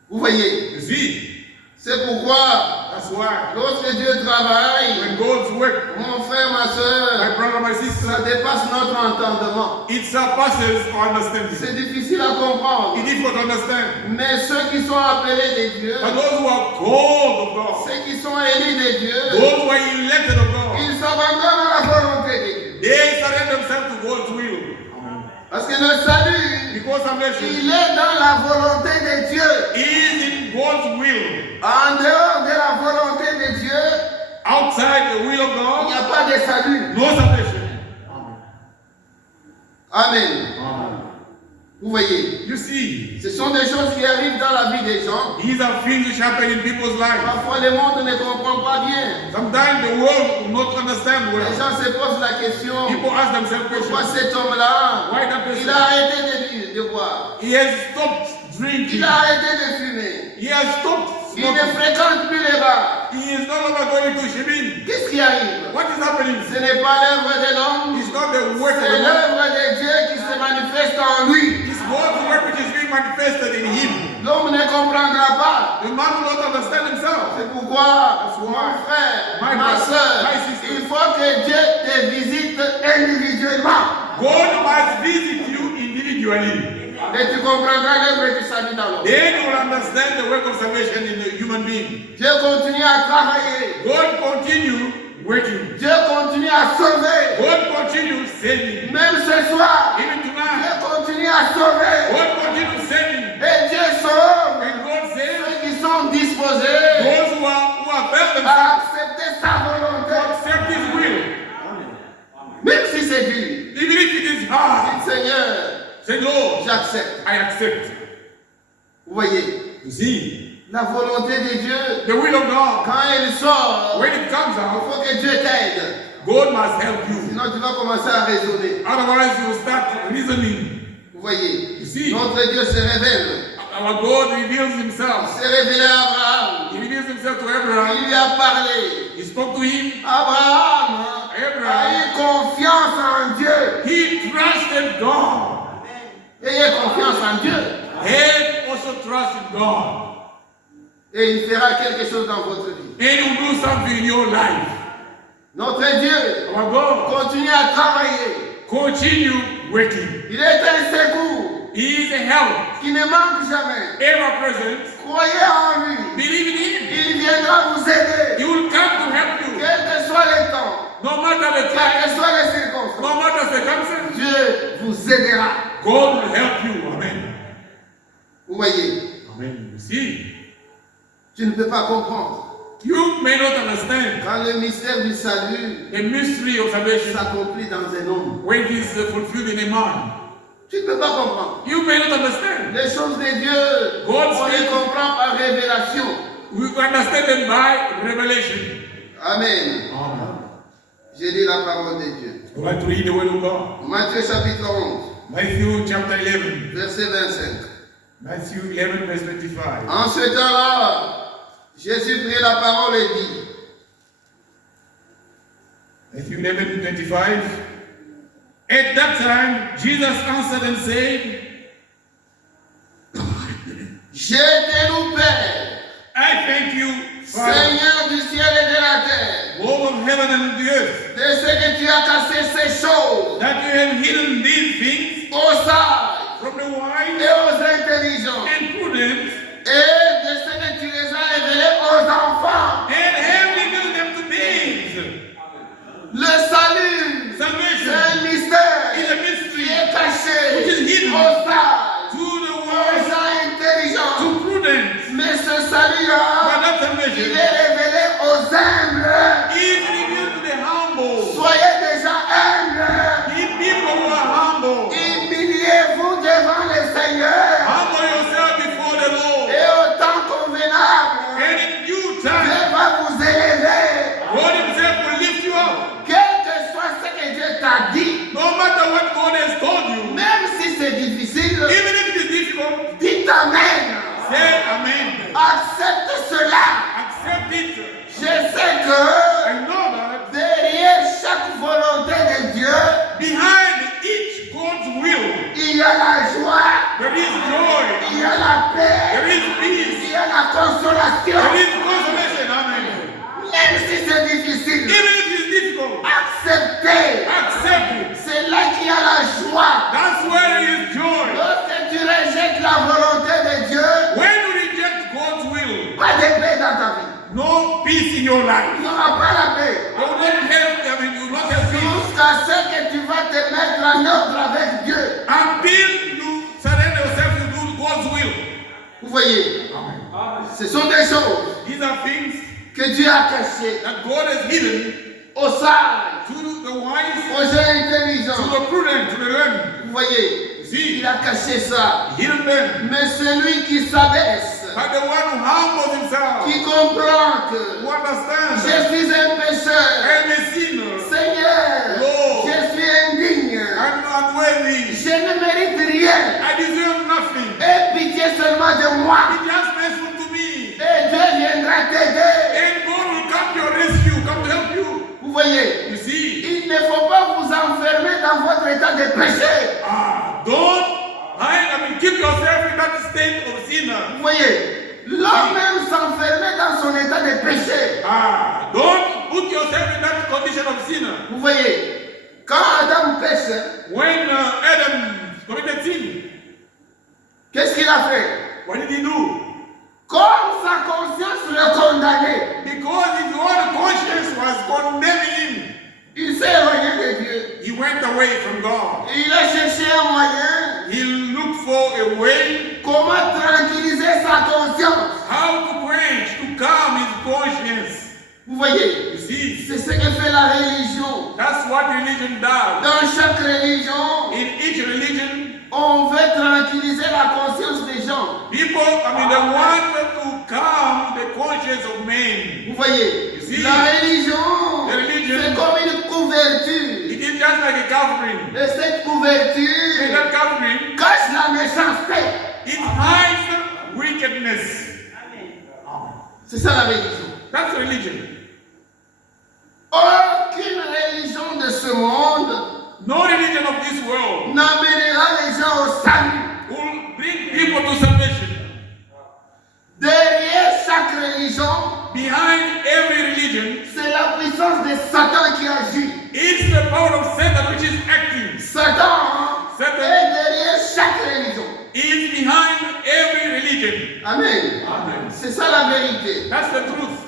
Vous voyez, You see, c'est pourquoi That's why lorsque Dieu travaille, when God's work, mon frère, ma my soeur, brother, my ça sister, dépasse notre entendement. it surpasses our understanding. C'est difficile à comprendre. It's difficult to understand. Mais ceux qui sont appelés des dieux, But those who are called of God, ceux qui sont élus des dieux, those who are elected of God, ils s'abandonnent à la volonté de Dieu. they surrender themselves to God's will. Parce que le salut, Because salvation il est dans la volonté de Dieu. is in God's will. En dehors de la volonté de Dieu, Outside the will of il n'y a God, pas de salut. no salvation. Amen. Vous voyez, You see, ce sont des choses qui arrivent dans la vie des gens. these are things which happen in people's lives. Parfois, le monde ne comprend pas bien. Sometimes the world will not understand Les well. gens se posent la question, People ask themselves pourquoi questions. cet homme-là, Why that il person? a arrêté de boire, He has stopped drinking. il a arrêté de fumer, He has stopped il ne smoking. fréquente plus les bars. He is no longer going to Shebin. Qu'est-ce qui arrive? What is happening? Ce n'est pas l'œuvre de l'homme, It's not the work of c'est the Lord. l'œuvre de Dieu qui se manifeste en lui. It's God's work which is being manifested in him. L'homme ne comprendra pas. The man will not understand himself. C'est pourquoi, That's mon why. frère, My ma brother, soeur, my sister. il faut que Dieu te visite individuellement. God must visit you individually. Et tu comprendras l'œuvre du salut dans l'homme. Then you will understand the work of salvation in the human being. Dieu continue à travailler. God continue working. Dieu continue à sauver. God continue saving. Même ce soir, Even Dieu tonight, continue à sauver. God continue saving. Et Dieu sauve And God saves ceux qui sont disposés those who have felt à themselves accepter sa to volonté. accept His will. Même si c'est dur. Even if it is hard, Dites, Seigneur, say, Lord, j'accepte. I accept. Vous voyez, You see, la volonté de Dieu, the will of God, quand elle sort, when it comes il out, faut que Dieu t'aide. God must help you. Sinon, tu vas commencer à raisonner. Otherwise, you will start reasoning. Vous voyez, You see, notre Dieu se révèle. our God reveals Il Himself. s'est révélé à Abraham. He reveals Himself to Abraham. Il lui a parlé. He spoke to him. Abraham a Abraham, eu confiance en Dieu. he trusted God. Ayez confiance en Dieu. And also trusted God. Et il fera quelque chose dans votre vie. And He will do something in your life. Notre Dieu Our God continue à travailler. continue working. Il est un secours He is a help, qui ne manque jamais. ever present. Croyez en lui. Believe in Him. Il viendra vous aider. He will come to help you. Quel que soit le temps, No matter the quelles time, que soient les circonstances, no matter the circumstances, Dieu vous aidera. God will help you. Amen. Vous voyez, Amen. You see, tu ne peux pas comprendre. you may not understand Quand le mystère du salut the mystery of salvation s'accomplit dans un homme, when it is fulfilled in a man. tu ne peux pas comprendre. You may not understand. Les choses de Dieu, God's on les will. comprend par révélation. We understand them by revelation. Amen. Amen. J'ai lu la parole de Dieu. I want to read the word of God. Matthieu chapitre 11, Matthew chapter 11. verset 25. Matthew 11 verse 25. En ce temps-là, Jésus prit la parole et dit, Matthew 11 25. At that time, Jesus answered and said, je te loue, Père, I thank you, Father, Seigneur du ciel et de la terre, Lord of heaven and the earth, de ce que tu as caché ces choses that you have hidden these things aux sages from the et wise aux intelligents, and prudent, et de ce que tu les as révélés aux enfants. and have revealed them to babes. Le salut, c'est Salvation un mystère is a qui mystery est caché which is hidden aux sages, to the aux wise, intelligents. to prudent. Mais ce salut-là, But that il salvation est révélé aux humbles. is revealed to the humble. Soyez déjà humbles. In people who are humble, Humiliez-vous devant le Seigneur. humble yourself before the Lord. Et au temps convenable, And in due Dieu time, va vous élever. God Himself will lift you up. Quel que soit ce que Dieu t'a dit, No matter what God has told you, même si c'est difficile, even if it is difficult, dites Amen. say Amen. Accepte cela. Accept it. Je sais que I know that derrière chaque volonté de Dieu, behind each God's will, il y a la joie, there is joy, il y a la paix, there is il peace, y a la consolation. there is consolation. Amen. no peace in your Tu life. n'auras pas la paix. You will not have, you will not have peace Jusqu'à ce que tu vas te mettre en ordre avec Dieu. until you surrender yourself to do God's will. Vous voyez, Amen. ce sont des choses These are things que Dieu a cachées that God has hidden aux sages, to the wise, aux gens to intelligents. the prudent, to the learned. Vous voyez, You see, il a caché ça. hidden them. Mais celui qui s'abaisse, But the one who humbles himself, qui comprend que who understands, je suis un pécheur, I'm a sinner, Seigneur, Lord, je suis indigne, I'm unworthy, je ne mérite rien. I deserve nothing. Aie pitié seulement de moi. Be just merciful to me, Et Dieu viendra t'aider. and God will come to your rescue, come to help you. Vous voyez, You see, il ne faut pas vous enfermer dans votre état de péché. don't keep yourself in that state of sinner. Vous voyez, l'homme même s'enfermer dans son état de péché. Don't put yourself in that condition of sinner. Vous voyez, quand Adam pêche, When Adam committed sin, qu'est-ce qu'il a fait? what did he do? Comme sa conscience le condamnait, Because his own conscience was condemning him, il s'est éloigné de Dieu. he went away from God. Il a cherché un moyen He looked for a way comment tranquilliser sa conscience. how to quench, to calm his conscience. Vous voyez, You see, c'est ce que fait la religion. that's what religion does. Dans chaque religion, In each religion, on veut tranquilliser la conscience des gens. people, they want to calm the conscience of men. Vous voyez, You see, la religion, the religion- c'est comme une couverture. It is just like a covering. Et cette And couverture that covering, cache la méchanceté. it hides wickedness. C'est ça la religion. That's religion. Aucune religion de ce monde No religion of this world n'amènera les gens au salut. will bring people to salvation. Derrière chaque religion, Behind every religion, c'est la puissance de Satan qui agit. it's the power of Satan which is acting. Satan Satan est derrière chaque religion. is behind every religion. Amen. Amen. C'est ça la vérité. That's the truth.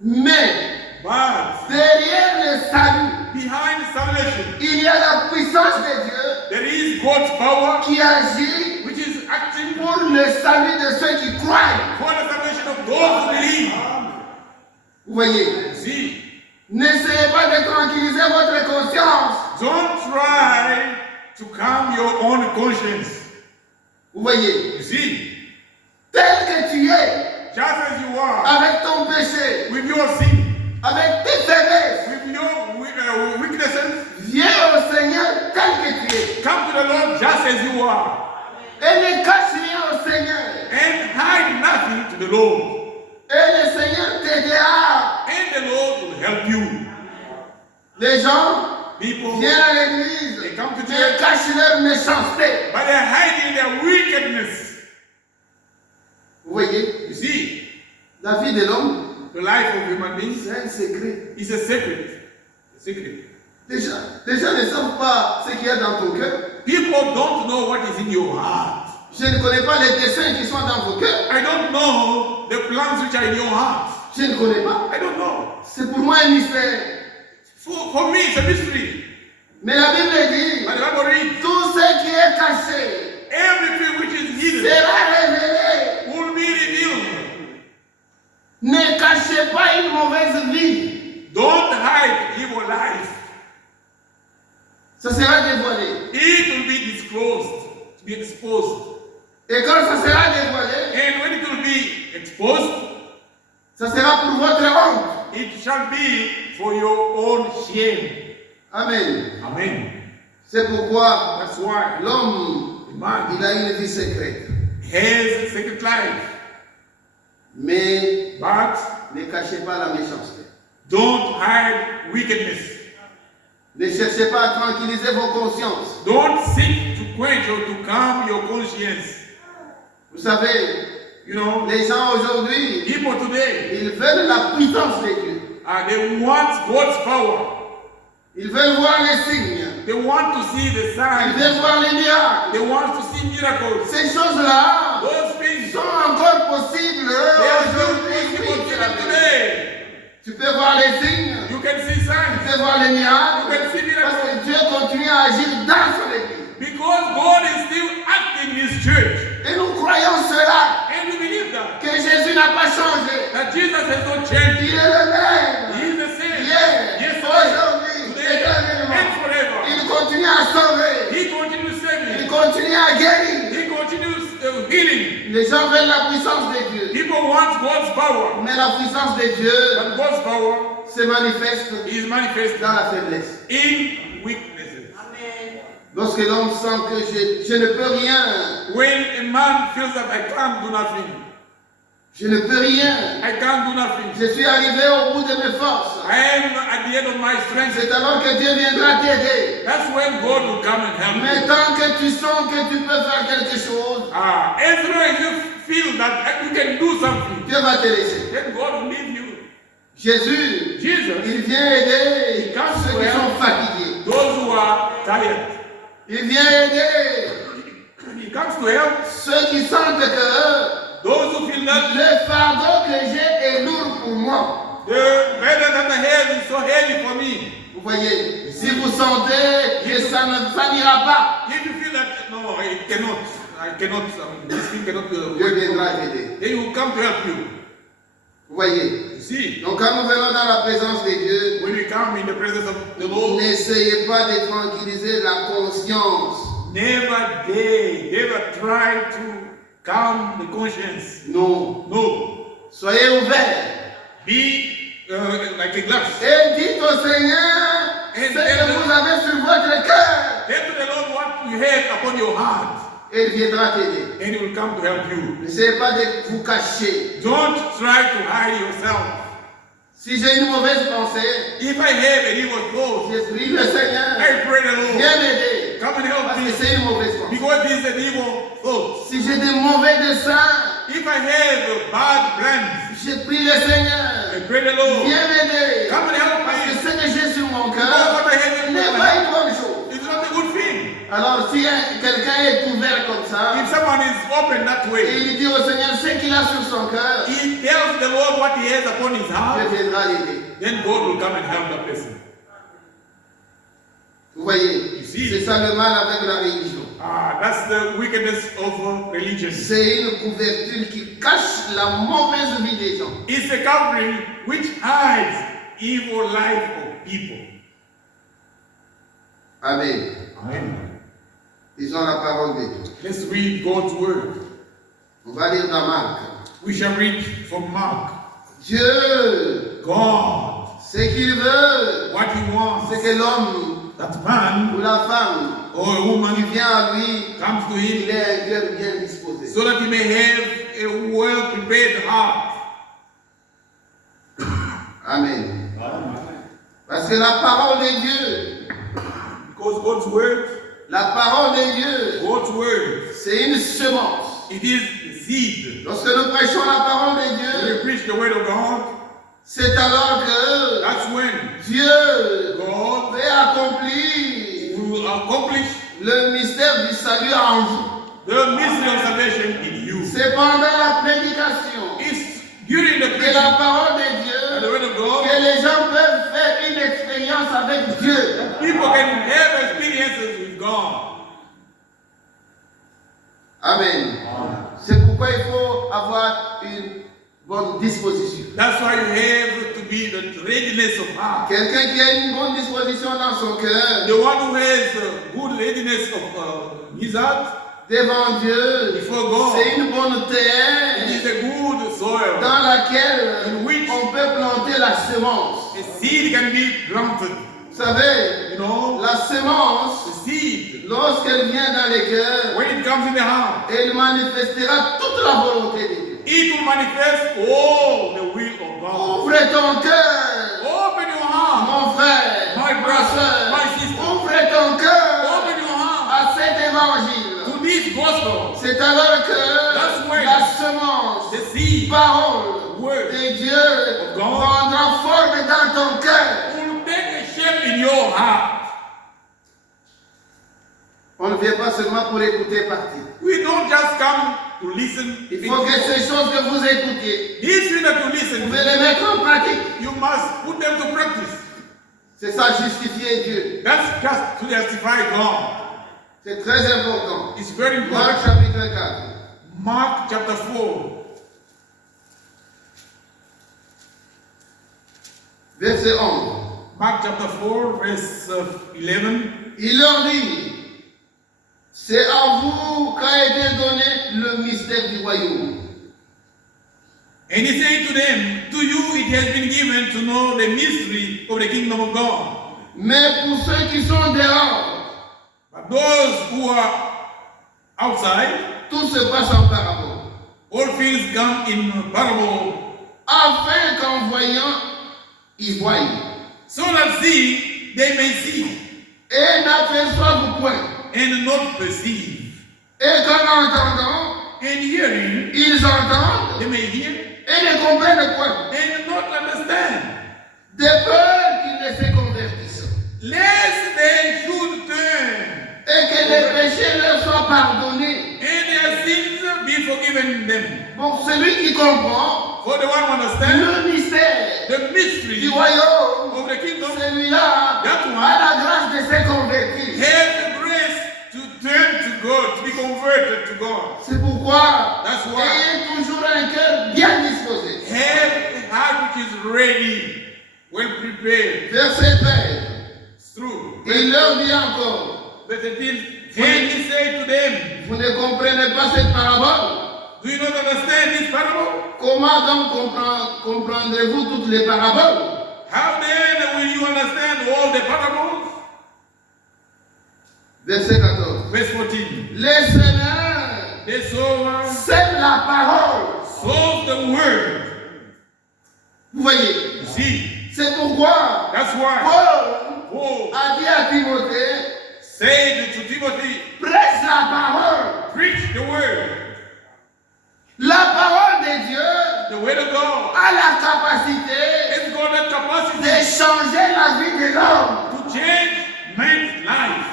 Mais But derrière le salut, behind salvation, il y a la puissance de Dieu there is God's power qui agit which is acting pour le salut de ceux qui croient. for the salvation of those who believe. Vous voyez, See, n'essayez pas de tranquilliser votre conscience. don't try to calm your own conscience. Vous voyez, You see, tel que tu es, just as you are, avec ton péché, with your sin, avec tes faiblesses, with your weaknesses, viens au Seigneur tel que tu es. come to the Lord just as you are, Et ne cache rien au Seigneur. and hide nothing to the Lord, Et le Seigneur t'aidera. and the Lord will help you. Les gens People, viennent à l'église, they come to mais church, cachent leur méchanceté. but they're hiding their wickedness. Vous voyez, You see, la vie de l'homme, the life of human beings c'est un secret. is a secret. A secret. Les gens ne savent pas ce qu'il y a dans ton cœur. People don't know what is in your heart. Je ne connais pas les desseins qui sont dans vos cœurs. I don't know the plans which are in your heart. Je ne connais pas. I don't know. C'est pour moi un mystère. For me, it's a mystery. Mais la Bible dit, But the Bible reads, tout ce qui est caché everything which is hidden sera révélé. will be revealed. Ne cachez pas une mauvaise vie. Don't hide evil life. Ça sera dévoilé. It will be disclosed, to be exposed. Et quand ça sera dévoilé, And when it will be exposed, ça sera pour votre honte. it shall be for your own shame. Amen. Amen. C'est pourquoi That's why l'homme, the man il a une vie secrète. has a secret life. Mais But ne cachez pas la méchanceté. don't hide wickedness. Ne cherchez pas à tranquilliser vos consciences. Don't seek to quench or to calm your conscience. Vous savez, You know, les gens aujourd'hui, people today, ils veulent la puissance de Dieu. they want God's power. Ils veulent voir les signes. They want to see the Ils signs. veulent voir les miracles. They want to see miracles. Ces choses-là Those things sont encore possibles they are still aujourd'hui. possible Oui, c'est la even vérité. today. pouvez voir les miracles. You can see Parce miracles. que Dieu continue à agir dans son église. Because God is still acting in His church. Et nous croyons cela, And we believe that. que Jésus n'a pas changé. That Jesus has not changed. Il est le même. He is the same. Hier, Yesterday, aujourd'hui, today, éternellement. and forever. Il continue à sauver. He continues Il saving. continue à guérir. He continues healing. Les gens veulent la puissance de Dieu. People want God's power. Mais la puissance de Dieu But God's power se manifeste is manifest dans la faiblesse. in weaknesses. Lorsque l'homme sent que je ne peux rien, When a man feels that I can't do nothing, je ne peux rien, I can't do nothing. je suis arrivé au bout de mes forces, I am at the end of my strength. c'est alors que Dieu viendra t'aider. That's when God will come and help Mais you. tant que tu sens que tu peux faire quelque chose, As long as you feel that you can do something, Dieu va te laisser. then God will leave you. Jésus, Jesus, il vient aider ceux qui sont fatigués. those who are tired. Il vient aider He comes to help ceux qui sentent que those who feel that le fardeau que j'ai est lourd pour moi. the burden that I have is so heavy for me. Vous voyez, si vous sentez que ça n'ira pas, If you feel that, no, I cannot, this thing cannot Dieu work, viendra t'aider. then he will come to help you. Vous voyez. You see, Donc quand nous venons dans la présence de Dieu, when we come in the presence of the Lord, n'essayez pas de tranquilliser la conscience. never try to calm the conscience. Non. No, Soyez ouverts. be like a glass. Et dites au Seigneur ce que vous avez sur votre cœur. Tell to the Lord what you have upon your heart, Et il viendra t'aider. and he will come to help you. N'essayez pas de vous cacher. Don't try to hide yourself. Si j'ai une mauvaise pensée, If I have an evil thought, je prie le Seigneur. I pray the Lord, Viens m'aider. come and help Parce que me, c'est une mauvaise pensée. because this is an evil thought. Si j'ai des mauvais desseins, If I have bad plans, je prie le Seigneur. I pray the Lord, Viens m'aider. come and help Parce que me, ce que j'ai sur mon because cœur what I have in n'est my pas life une bonne chose. is not a good thing. Alors si quelqu'un est ouvert comme ça, If someone is open that et way, il dit au Seigneur ce qu'il a sur son cœur, he tells the Lord what he has upon his Dieu heart, viendra l'aider. then God will come and help that person. Vous voyez, Ici. c'est ça le mal avec la religion. That's the wickedness of religion. C'est une couverture qui cache la mauvaise vie des gens. It's a covering which hides evil life of people. Amen. Amen. Disons la parole de Dieu. Let's read God's word. On va lire dans Marc. We shall read from Mark. Dieu, God, ce qu'il veut, what he c'est wants, que l'homme that man ou la femme or a qui woman vient à lui, comes to il him ait un cœur bien disposé. so that he may have a well-prepared heart. Amen. Parce que la parole de Dieu, Because God's word, la parole de Dieu, God's word, c'est une semence. it is seed. Lorsque nous prêchons la parole de When Dieu, you preach the word of God, c'est alors que that's when Dieu God peut accomplir will accomplish le mystère du salut en vous. the mystery of salvation in you. C'est pendant la prédication It's during the de preaching la parole de of the Dieu word of God que les gens peuvent faire une expérience avec Dieu. people can have experiences with God. Amen. C'est pourquoi il faut avoir une bonne disposition. That's why you have to be the readiness of heart. Quelqu'un qui a une bonne disposition dans son cœur, The one who has good readiness of his heart devant Dieu, before God, c'est une bonne it terre is a good soil. dans laquelle In which on peut planter la semence. a seed can be planted. Vous savez, You know, la semence, the seed, lorsqu'elle vient dans les cœurs, when it comes in the heart, elle manifestera toute la volonté de Dieu. it will manifest all the will of God. Ouvre ton cœur, Open your heart, mon frère, my ma brother, soeur. my sister. Ouvre ton cœur Open your heart à cet évangile. to this gospel. C'est alors que That's when la semence, The seed parole word de Dieu of God prendra forme dans ton cœur. will take a shape in your heart. On ne vient pas seulement pour écouter partir. We don't just come to listen. Il faut que ces choses que vous écoutiez, These things that you vous listen, devez les mettre en pratique. you must put them to practice. C'est ça, justifier Dieu. That's just to justify God. C'est très important. It's very Marc important. chapitre 4. Mark chapter 4, Verset 11. Mark chapter 4, verse 11. Il leur dit, c'est à vous qu'a été donné le mystère du royaume. And he said to them, to you it has been given to know the mystery of the kingdom of God. Mais pour ceux qui sont dehors, But those who are outside, tout se passe en parabole. all things come in parable, Afin qu'en voyant, ils voient. so that see, they may see, Et n'aperçoivent point. and not perceive. Et qu'en entendant, And hearing, ils entendent they may hear, et ne comprennent point. and not understand. De peur qu'ils ne se convertissent. Lest they should turn, Et que les péchés leur soient pardonnés. and their sins be forgiven them. Pour celui qui comprend For the one who understands le mystère the mystery du royaume, of the kingdom, celui-là that one a la grâce de se convertir. has the grace to turn to God, to be converted to God. C'est pourquoi That's why. ayez toujours un cœur bien disposé. Have a heart which is ready, well prepared. Verset 13. It's true. Il leur dit encore, Verse 13. And he said to them, vous ne comprenez pas cette parabole? do you not understand this parable? Comment donc comprendrez-vous toutes les paraboles? How then will you understand all the parables? Verset 14. Verse 14. Les semeurs The sower sèment la parole. sows the word. Vous voyez, You see, c'est pourquoi that's why Paul Paul a dit à Timothée, said to Timothy, prêche la parole. preach the word. La parole de Dieu The word of God a la capacité has got the capacity de changer la vie de l'homme. to change man's life.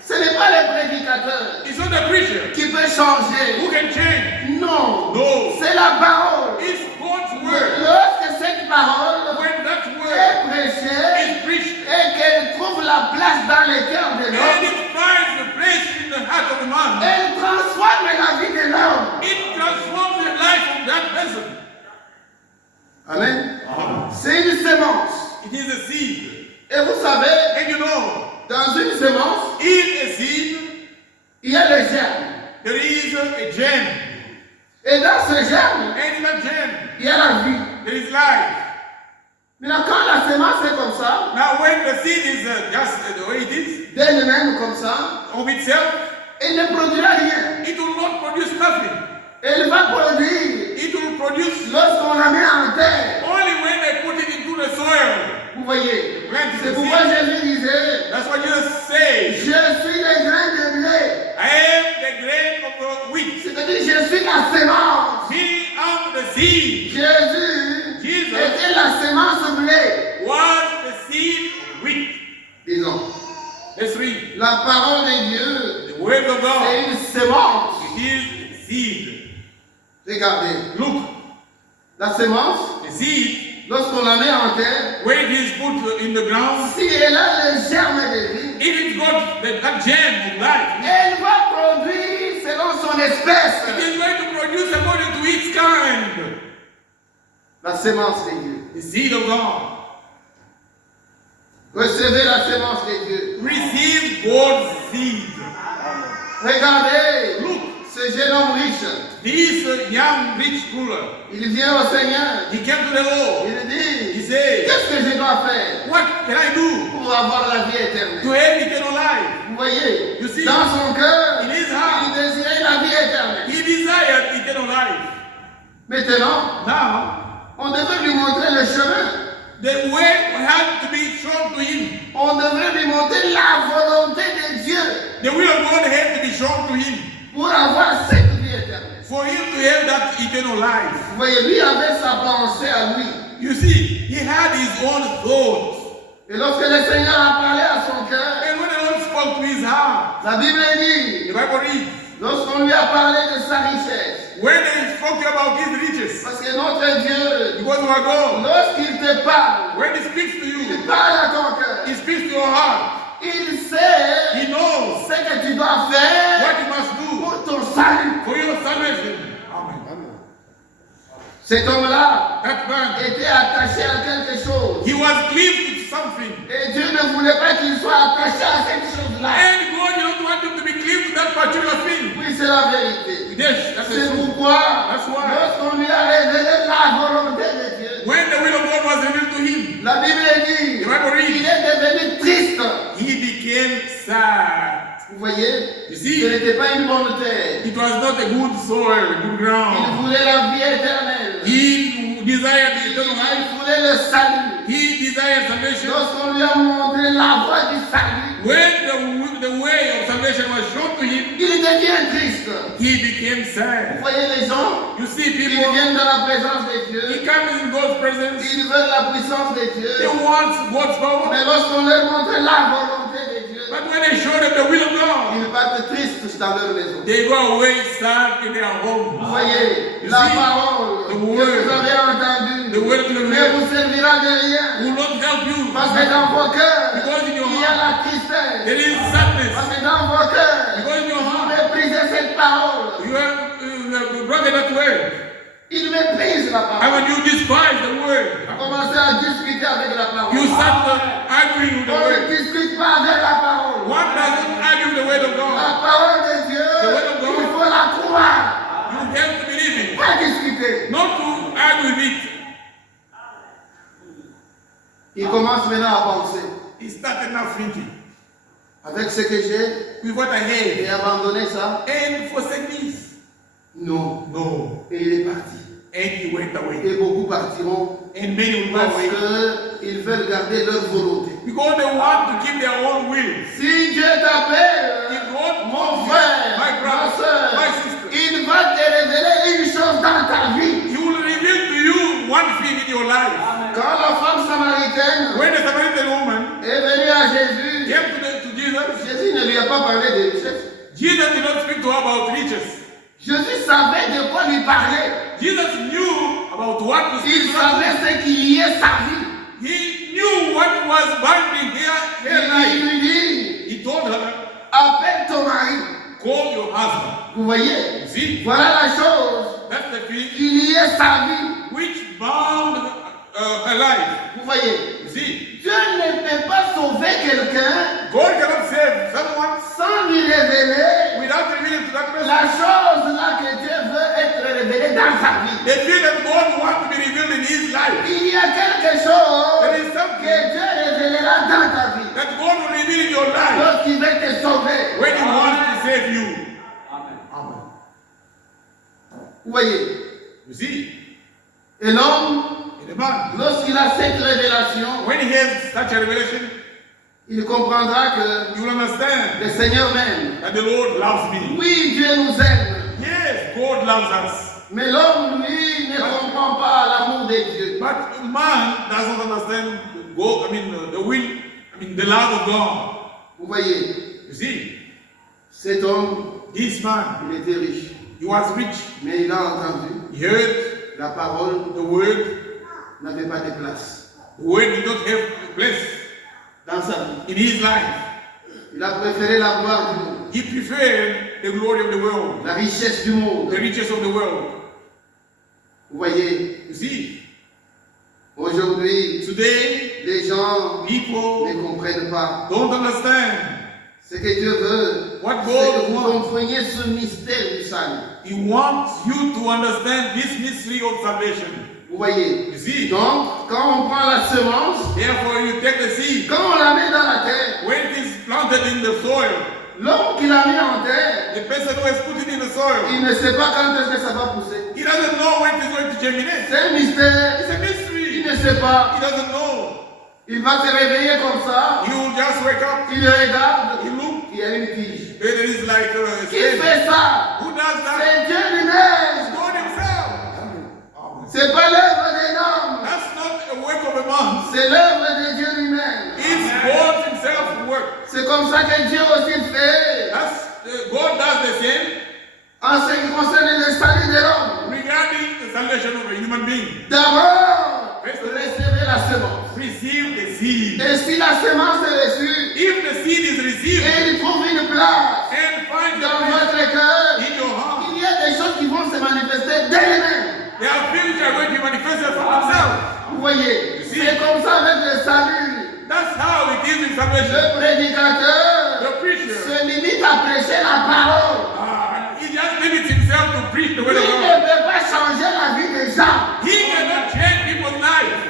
Ce n'est pas le prédicateur It's not the preacher qui peut changer. who can change. Non, No. c'est la parole. It's God's word. Lorsque cette parole When that est word prêchée is preached et qu'elle trouve la place dans le cœur de and l'homme, it finds a place in the heart of the man, elle transforme la vie de l'homme. it transforms the life of that person. Amen. C'est une sémence. It is a seed. Et vous savez, And you know, dans une sémence, in a seed, il y a le germe. there is a gem. Et dans ce germe, And in that gem, il y a la vie. there is life. Maintenant, quand la sémence est comme ça, Now, when the seed is just the way it is, d'elle-même comme ça, of itself, elle ne produira rien. it will not produce nothing. Elle va produire It will produce lorsqu'on la met en terre. only when they put it into the soil. Vous voyez, Plant c'est the pourquoi seed. Jésus disait, That's what Jesus says. je suis le grain de blé. I am the grain of the wheat. C'est-à-dire, je suis la sémence. Me am the seed. Jésus Jesus était la sémence blé. was the seed of wheat. Disons, Let's read. la parole de Dieu, The word of c'est God. une sémence. It is seed. Regardez, Look, la sémence, the seed, lorsqu'on la met en terre, when it is put in the ground, si elle a le germe de vie, if it's got that gem of life, elle va produire selon son espèce. it is going to produce according to its kind. La sémence de Dieu. The seed of God. Recevez la sémence de Dieu. Receive God's seed. Regardez, Look, ce jeune homme riche, this young rich ruler, il vient au Seigneur, he came to the Lord. il He dit, said, qu'est-ce que je dois faire what can I do pour avoir la vie to éternelle? have eternal life? Vous voyez, You see, dans son cœur, in his il heart, désirait la vie éternelle. he desired eternal life. Maintenant, Now, on devrait lui montrer le chemin. the way had to be shown to him. On devrait lui montrer la volonté de Dieu The will of God had to be shown to him pour avoir cette vie éternelle. for him to have that eternal life. Vous voyez, lui avait sa pensée à lui. You see, he had his own thoughts. Et lorsque le Seigneur a parlé à son cœur, And when the Lord spoke to his heart, la Bible dit, the Bible reads, Lorsqu'on lui a parlé de sa richesse, when they spoke about his riches, parce que notre Dieu, because you are God, lorsqu'il te parle, when he speaks to il you, parle à ton cœur. he speaks to your heart. Il sait He knows ce que tu dois faire what you must do pour ton salut. for your salvation. Amen. Cet homme-là That man, était attaché à quelque chose. he was cleaved to something. Et Dieu ne voulait pas qu'il soit attaché à cette chose-là. And God, you don't want him to be cleaved to that particular thing. Oui, c'est la vérité. Yes, that's the C'est truth. pourquoi, That's why. lorsqu'on lui a révélé la volonté de Dieu, When the will of God was revealed to him, la Bible dit, The Bible reads, il est devenu triste. he became sad. Vous voyez, You ce see, n'était pas une bonne terre. it was not a good soil, a good Il ground. voulait la vie éternelle. He desired the eternal Il life. voulait le salut. He desired salvation. Lorsqu'on lui a montré la voie du salut, When the way of salvation was shown to him, il devient triste. he became Vous sad. voyez les gens, You see, ils people, viennent dans la présence de he Dieu, comes in God's presence. ils veulent la puissance de He Dieu, wants God's power. mais lorsqu'on leur montre la volonté de Dieu, But when they show them the will of God, ils partent tristes dans leur maison. they go away sad in their Vous home. voyez, You la see, parole the que word, vous avez entendue the word of the ne Lord vous servira de rien. will not help you. Parce que dans vos cœurs, Because in your il y a heart, la tristesse. there is sadness. Parce que dans vos cœurs, Because in your vous heart, méprisez cette parole. you have broken that word. Ils méprisent la And parole. when you despise the word, Commencez à discuter avec la parole. you start arguing with the On ne word. discute pas avec la parole. One doesn't argue with the word of God. La parole de Dieu, The word of God. il faut la croire, You have to believe it, pas discuter. not to argue with it. Il commence maintenant à penser. He started now thinking, Avec ce que j'ai, with what I j'ai had, abandonné ça. and forsake this. Non. No. Et il est parti. And he went away. Et beaucoup partiront And many will go parce away. qu'ils veulent garder leur volonté. Because they want to keep their own will. Si Dieu t'appelle, If God mon calls you, frère, my ma brother, soeur, my sister, il va te révéler une chose dans ta vie. he will reveal to you one thing in your life. Quand la femme samaritaine When the Samaritan woman est venue à Jésus, came to Jesus, Jésus ne lui a pas parlé de richesse. Jesus did not speak to her about riches. Jésus savait de quoi lui parler. Jesus knew about what to Il speak to her. savait ce qui liait sa vie. He knew what was binding her Il life. lui dit, He told her, appelle ton mari. call your husband. Vous voyez, See, voilà la chose that's the thing qui liait sa vie. which bound her life. Vous voyez, You see, Dieu ne peut pas sauver quelqu'un God cannot save someone sans lui révéler without revealing to that person la chose là que Dieu veut être révélée dans sa vie. the thing that God wants to be revealed in his life. Il y a quelque chose There is que something Dieu révélera dans ta vie that God will reveal in your life lorsqu'il veut te sauver. when he wants to save you. Amen. Vous voyez, You see, et l'homme, in a man, lorsqu'il a cette révélation, when he has such a revelation, il comprendra que you will understand le Seigneur m'aime. that the Lord loves me. Oui, Dieu nous aime. Yes, God loves us. Mais l'homme, lui, ne comprend pas l'amour de Dieu. But man doesn't understand God, the will, the love of God. Vous voyez, You see, cet homme, this man, il était riche. he was rich. Mais il a entendu, He heard la parole the word. n'avait pas de place The word did not have a place dans sa vie. in his life. Il a préféré la gloire du monde, He preferred the glory of the world, la richesse du monde. the riches of the world. Vous voyez, You see, aujourd'hui, today, les gens people ne comprennent pas. don't understand Ce que Dieu veut, what c'est God que vous wants. compreniez ce mystère du salut. He wants you to understand this mystery of salvation. Vous voyez, You see, donc, quand on prend la semence, therefore you take the seed. quand on la met dans la terre, When it is planted in the soil, l'homme qui l'a mis en terre, the person who has put it in the soil, il ne sait pas quand est-ce que ça va pousser. he doesn't know when it is going to germinate. C'est un mystère. It's a Il mystery. ne sait pas. He doesn't know. Il va se réveiller comme ça. He will just wake up, Il regarde. he look, Il y a une tige. and there is like a Qui stain. fait ça? Who does that? C'est Dieu lui-même. God himself. C'est pas l'œuvre d'un homme. That's not a work of a man. C'est l'œuvre de Dieu lui-même. It's God himself who work. C'est comme ça que Dieu aussi fait. That's God does the same. En ce qui concerne le salut de l'homme, regarding the salvation of a human being, d'abord, recevez la semence. receive the seed. Et si la semence est reçue, If the seed is received et il trouve une place and find dans the votre cœur, in your heart, il y a des choses qui vont se manifester d'elles-mêmes. there are things that are going to manifest themselves from themselves. Vous voyez, c'est comme ça avec le salut. That's how it is in salvation. Le prédicateur The preacher, se limite à prêcher la parole. he just limits himself to preach the word Il of ne God. peut pas changer la vie des gens. He cannot change people's lives.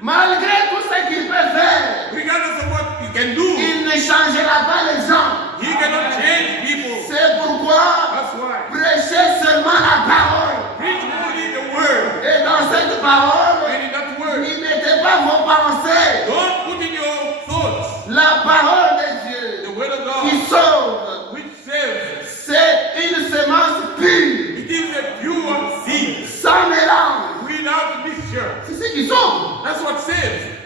Malgré tout ce qu'il peut faire, Regardless of what he can do, il ne changera pas les gens. he cannot change people. C'est pourquoi That's why. prêchez seulement la parole. Preach only the word. Et dans cette parole, And in that word, n'y mettez pas vos pensées. don't put in your thoughts La parole de Dieu the word of qui God, sauve, which says c'est une semence pure, it is a pure seed sans mélange. without mixture. C'est ce qui sauve. That's what says.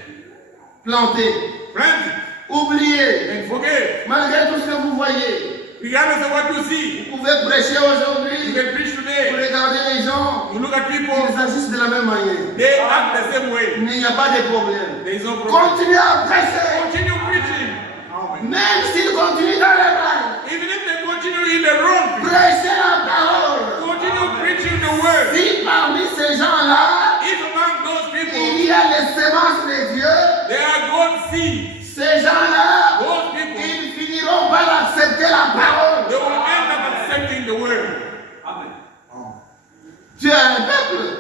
Plantez, Plant it oubliez, and forget. malgré tout ce que vous voyez. Regardless of what you see, Vous pouvez prêcher you aujourd'hui, can preach vous today. regardez les gens, You look at people, ils agissent de la même manière. they act the same way. Mais il n'y a pas de problème. There is no problem. Continuez à prêcher, Continue preaching. Amen. même s'ils continuent dans le mal. Even if they continue in the wrong, Prêchez la parole. continue preaching the word. Si parmi ces gens-là, If among those il people y a les semences de Dieu, they are God's seeds, ces gens-là, those people ils finiront par accepter la parole. they will end up accepting the word. Dieu a un peuple.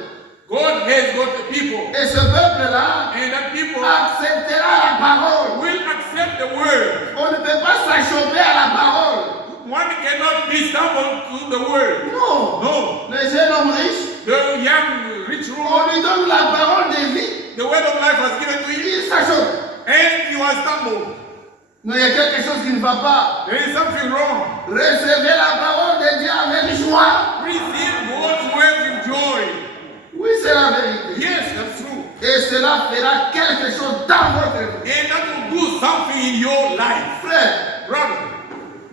God has got the people, Et ce peuple-là and that people acceptera la parole. will accept the word. On ne peut pas s'achoper à la parole. One cannot be stumbled to the word. Non. No, Le jeune homme riche, the young rich on ruler, lui donne la parole de vie. the word of life was given to him, Il s'achope. and he was stumbled. Non, il y a quelque chose qui ne va pas. There is something wrong. Recevez la parole de Dieu avec joie. Receive God's word with joy. Oui, c'est la vérité. Yes, that's true. Et cela fera quelque chose dans votre vie. And that will do something in your life. Frère, Brother,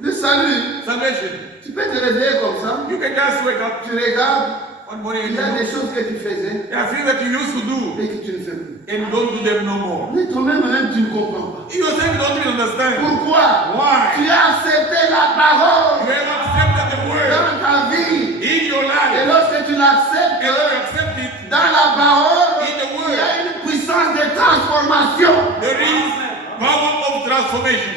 le salut, salvation. tu peux te réveiller comme ça. You can just wake up Tu regardes, one morning il y a and des you choses que tu faisais there are things that you used to do et que tu ne fais plus. and don't do them no more. Mais toi-même, tu ne comprends pas. You yourself don't even understand. Pourquoi? Why? Tu as accepté la parole You have accepted the word dans ta vie. in your Et life. lorsque tu l'acceptes, And when you accept it, dans la parole, in the il word, y a une puissance de transformation. there is power of transformation.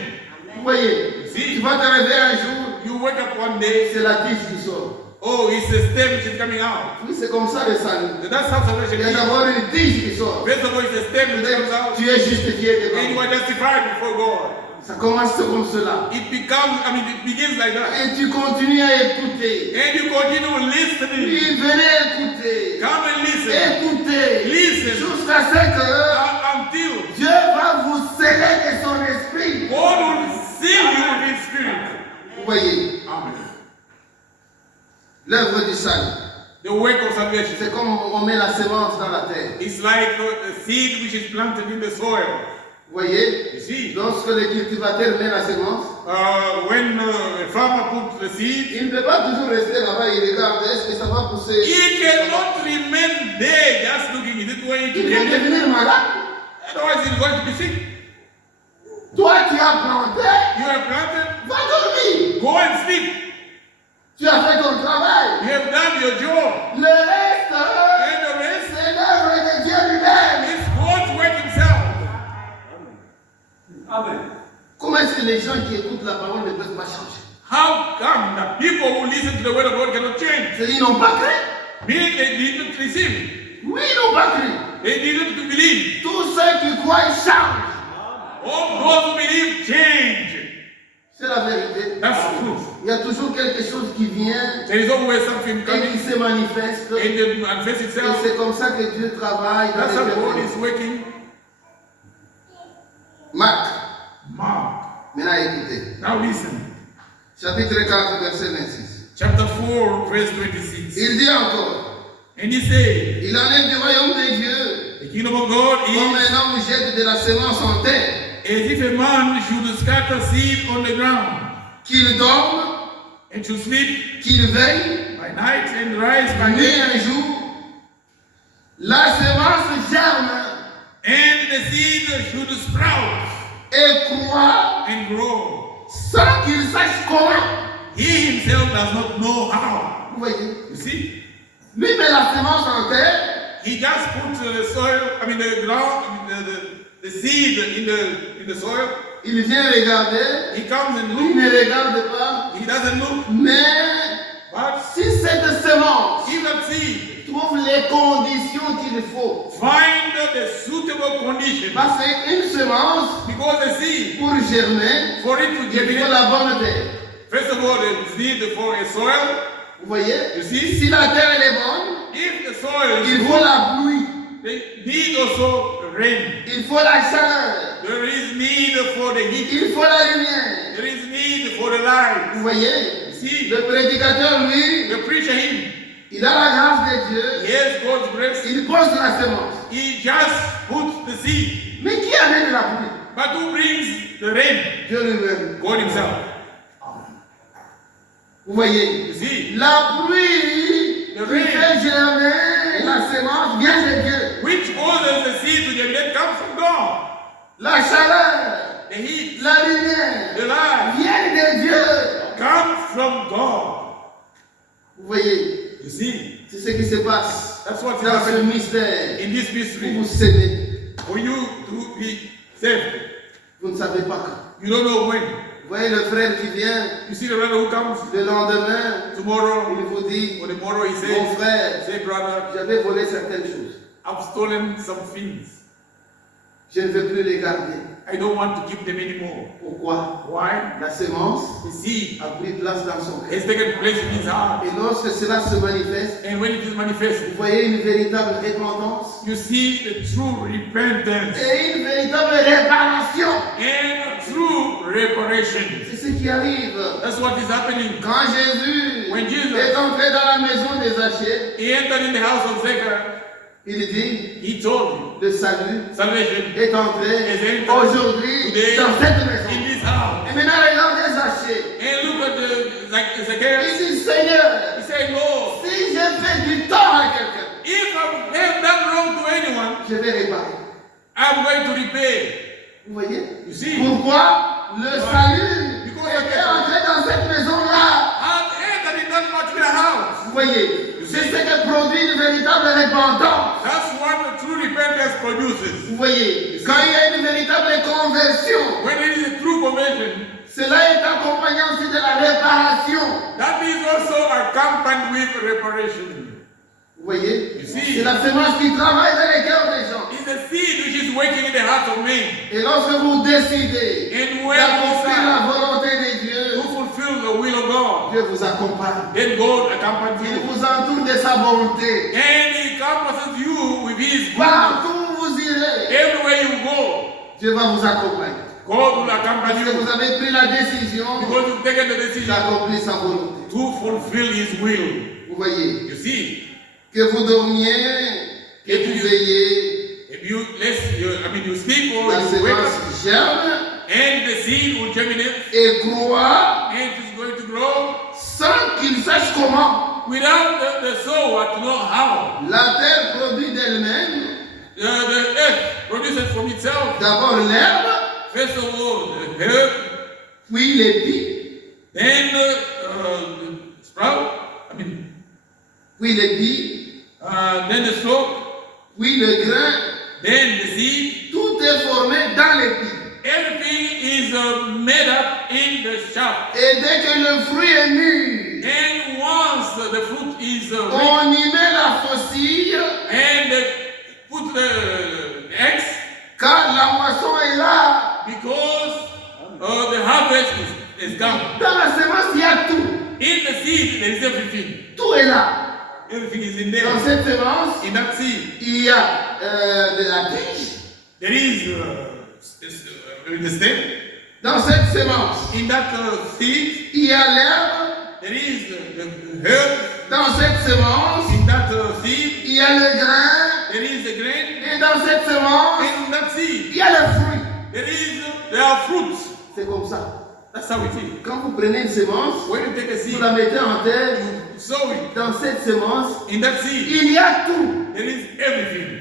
Vous voyez, See? tu vas te réveiller un jour, You wake up one day, c'est la tige qui sort. oh, it's a stem which is coming out. Oui, c'est comme ça le salut. That's how salvation Il y a is. d'abord une tige qui sort. First of all, it's a stem which comes out, Tu es justifié and you devant. are justified before God. Ça commence comme cela. It becomes, it begins like that. Et tu continues à écouter. And you continue listening. Puis venez écouter. Come and listen. Écoutez. Listen. Jusqu'à ce que Until Dieu va vous sceller de son esprit. God will seal you with His Spirit. Vous voyez, Amen. l'œuvre du salut. The work of salvation. C'est comme on met la semence dans la terre. It's like a seed which is planted in the soil. Vous voyez, You see, lorsque le cultivateur met la semence, when a farmer puts the seed, il ne peut pas toujours rester là-bas et regarder est-ce que ça va pousser. he cannot remain there just looking. Is it going to Il va get it? devenir malade. Otherwise, he's going to be sick. Toi, tu as planté, You have planted, va dormir. go and sleep. Tu as fait ton travail. You have done your job. Le reste, And the rest c'est l'œuvre de Dieu lui-même. is God's work Himself. Amen. Comment est-ce que les gens qui écoutent la parole ne peuvent pas changer? How come that people who listen to the word of God cannot change? C'est-à-dire, ils n'ont pas cru. Meaning they didn't receive. Oui, ils n'ont pas cru. They didn't believe. Tous ceux qui croient, ils changent. All those who believe change. C'est la vérité. That's the truth. Il y a toujours quelque chose qui vient There is always something et qui coming se manifeste. and it manifests Et itself. c'est comme ça que Dieu travaille dans That's how les God cœurs. is working. Marc, Mark. maintenant écoutez. Now listen. Chapitre 4, verset 26. Chapter 4, verse 26. Il dit encore, And he said, il en est du royaume de Dieu, the kingdom of God comme is un homme jette de la semence en terre, as if a man should scatter seed on the ground, qu'il dorme and to sleep qu'il veille by night and rise by nuit day, un jour, la semence germe and the seed should sprout et croît and grow. sans qu'il sache comment. He himself does not know how. Vous voyez? You see? Lui met la semence en terre, He just puts the soil, the ground, the seed in the soil. il vient regarder, He comes and il looks. ne regarde pas, He doesn't look. mais But si cette semence he that seed trouve les conditions qu'il faut, find the suitable condition. parce qu'une semence, Because the seed, pour germer, for it to il faut germinate, la bonne terre. first of all, the seed for a soil. Vous voyez? You see? Si la terre elle est bonne, If the soil il is faut good, la pluie, they need also rain. il faut la chaleur, There is need for the heat. il faut la lumière. There is need for the light. Vous voyez? You see? Le prédicateur, lui, The preacher, him, il a la grâce de Dieu, he has God's grace. il pose la semence. He just puts the seed. Mais qui amène la pluie? But who brings the rain? Dieu lui-même. God himself. Vous voyez? You see? La pluie The qui rain. fait germer la semence vient de Dieu. Which causes the seed to germinate comes from God. La chaleur, The heat, la lumière the light viennent de Dieu. comes from God. Vous voyez? You see? C'est ce qui se passe That's what's dans ce happening mystère. in this Vous mystery. vous savez, For you to be saved, vous ne savez pas quand. you don't know when. Vous voyez le frère qui vient You see the brother who comes le lendemain, tomorrow il vous dit, or tomorrow, he mon says, frère, say, brother, j'avais volé certaines choses. I've stolen some things. Je ne veux plus les garder. I don't want to keep them anymore. Pourquoi? Why? La semence The seed a pris place dans son cœur. has taken place in his heart. Et lorsque cela se manifeste, And when it is manifested, vous voyez une véritable repentance you see the true repentance et une véritable réparation. and true reparation. C'est ce qui arrive. That's what is happening. Quand Jésus When Jesus est entré dans la maison des Zachée, he entered in the house of Zechariah, il dit, he told le salut him, salvation est entré aujourd'hui today dans cette in maison. this house. Et maintenant, regardez Zachée. And look at Il Zacchaeus. dit, Seigneur, He said, Lord, si j'ai fait du tort à quelqu'un, if I have done wrong to anyone, je vais réparer. I'm going to repay. Vous voyez? You see? Pourquoi le salut était entré dans cette maison-là? And entered in that particular house. Vous voyez? C'est ce que produit une véritable repentance. That's what the true repentance produces. Vous voyez? Quand il y a une véritable conversion, When it is a true conversion, cela est accompagné aussi de la réparation. that is also accompanied with reparation. Vous voyez? You see? C'est la semence qui travaille dans les cœurs des gens. It's the seed which is working in the hearts of men. Et lorsque vous décidez And when d'accomplir you la decide volonté de to Dieu, fulfill the will of God, Dieu vous accompagne. then God accompanies Il you. vous entoure de sa bonté. And He compasses you with His goodness. Partout où vous irez, Everywhere you go, Dieu va vous accompagner. God will Parce accompany que you vous avez pris la décision because you've taken the decision d'accomplir sa volonté. to fulfill His will. Vous voyez, You see, que vous dormiez, que vous veillez, if you you sleep or la you wake up, semence germe and the seed will germinate, et croît and it is going to grow sans qu'il sache comment. without the sower to know how. La terre produit d'elle-même The earth produces from itself. d'abord l'herbe, First of all, the herb, puis l'épi, then the sprout, puis l'épi, then the stalk, puis le grain. then the seed. Tout est formé dans l'épi. Everything is made up in the shaft. Et dès que le fruit est mûr, And once the fruit is ripe, on y met la faucille, and put the eggs, car la moisson est là. because the harvest is come. Dans la semence, il y a tout. In the seed, there is everything. Tout est là. Everything is in Dans there. cette semence, In that seed, il y a de la tige. there is in the stem. Dans cette semence, In that seed, il y a l'herbe. there is the herb. Dans cette semence, In that seed, il y a le grain. there is the grain. Et dans cette semence, In that seed, il y a le fruit. there are fruits. C'est comme ça. That's how it is. Quand vous prenez une sémence, When you take a vous seed, la mettez en terre, you sow it. dans cette sémence, In that seed, il y a tout. there is everything.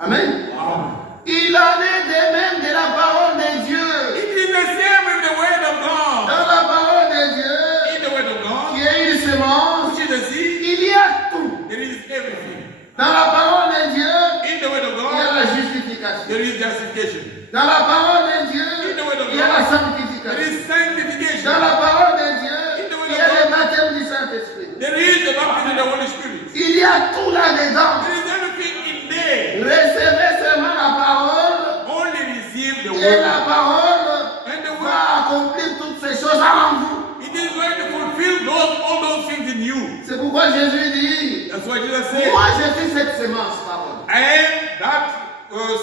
Amen. Amen. Il en est de même de la parole de Dieu. It is the same with the word of God. Dans la parole de Dieu, In the word of God, qui est une sémence, which is the seed, il y a tout. there is everything. Dans la parole de Dieu, In the word of il y a God, la justification. there is justification. Dans la parole de Dieu, In the word of il y a la God, sanctification. there is sanctification. Dans la parole de Dieu, In the word il y of a le God, baptême du Saint-Esprit. there is the baptism of the Holy Spirit. Il y a tout là-dedans. There is everything in there. Recevez seulement la parole Only receive the et la word. parole And the va word, accomplir toutes ces choses en vous. it is going to fulfill all those things in you. C'est pourquoi Jésus dit, That's why Jesus said, moi je suis cette sémence, parole. I am that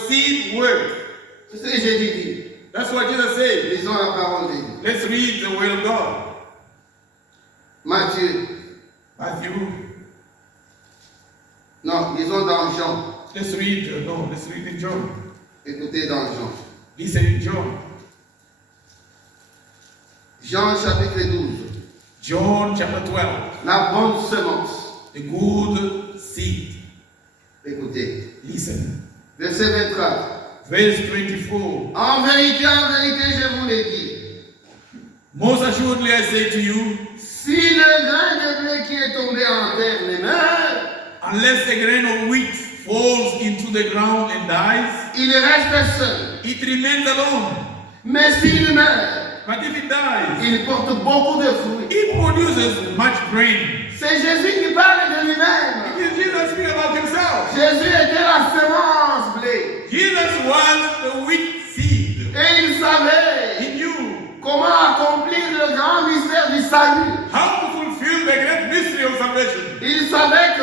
seed word. C'est ce que Jésus dit. That's what Jesus said. Lisons la parole de Dieu. Let's read the word of God. Matthieu. Matthew. Non, lisons dans Jean. Let's read in John. Écoutez dans Jean. Listen in John. Jean chapitre 12. John chapter 12. La bonne semence. The good seed. Écoutez. Listen. Verset 24. Verse 24. En vérité, je vous le dis. Most assuredly I say to you, Si le grain de blé qui est tombé en terre ne meurt, unless a grain of wheat falls into the ground and dies, il reste seul. it remains alone. Mais s'il meurt, But if it dies, il porte beaucoup de fruits. it produces much grain. C'est Jésus qui parle de lui-même. It is Jesus speaking about himself. Jésus était la semence blé. Jesus was the wheat seed. Et il savait He knew comment accomplir le grand mystère du salut. how to fulfill the great mystery of salvation. Il savait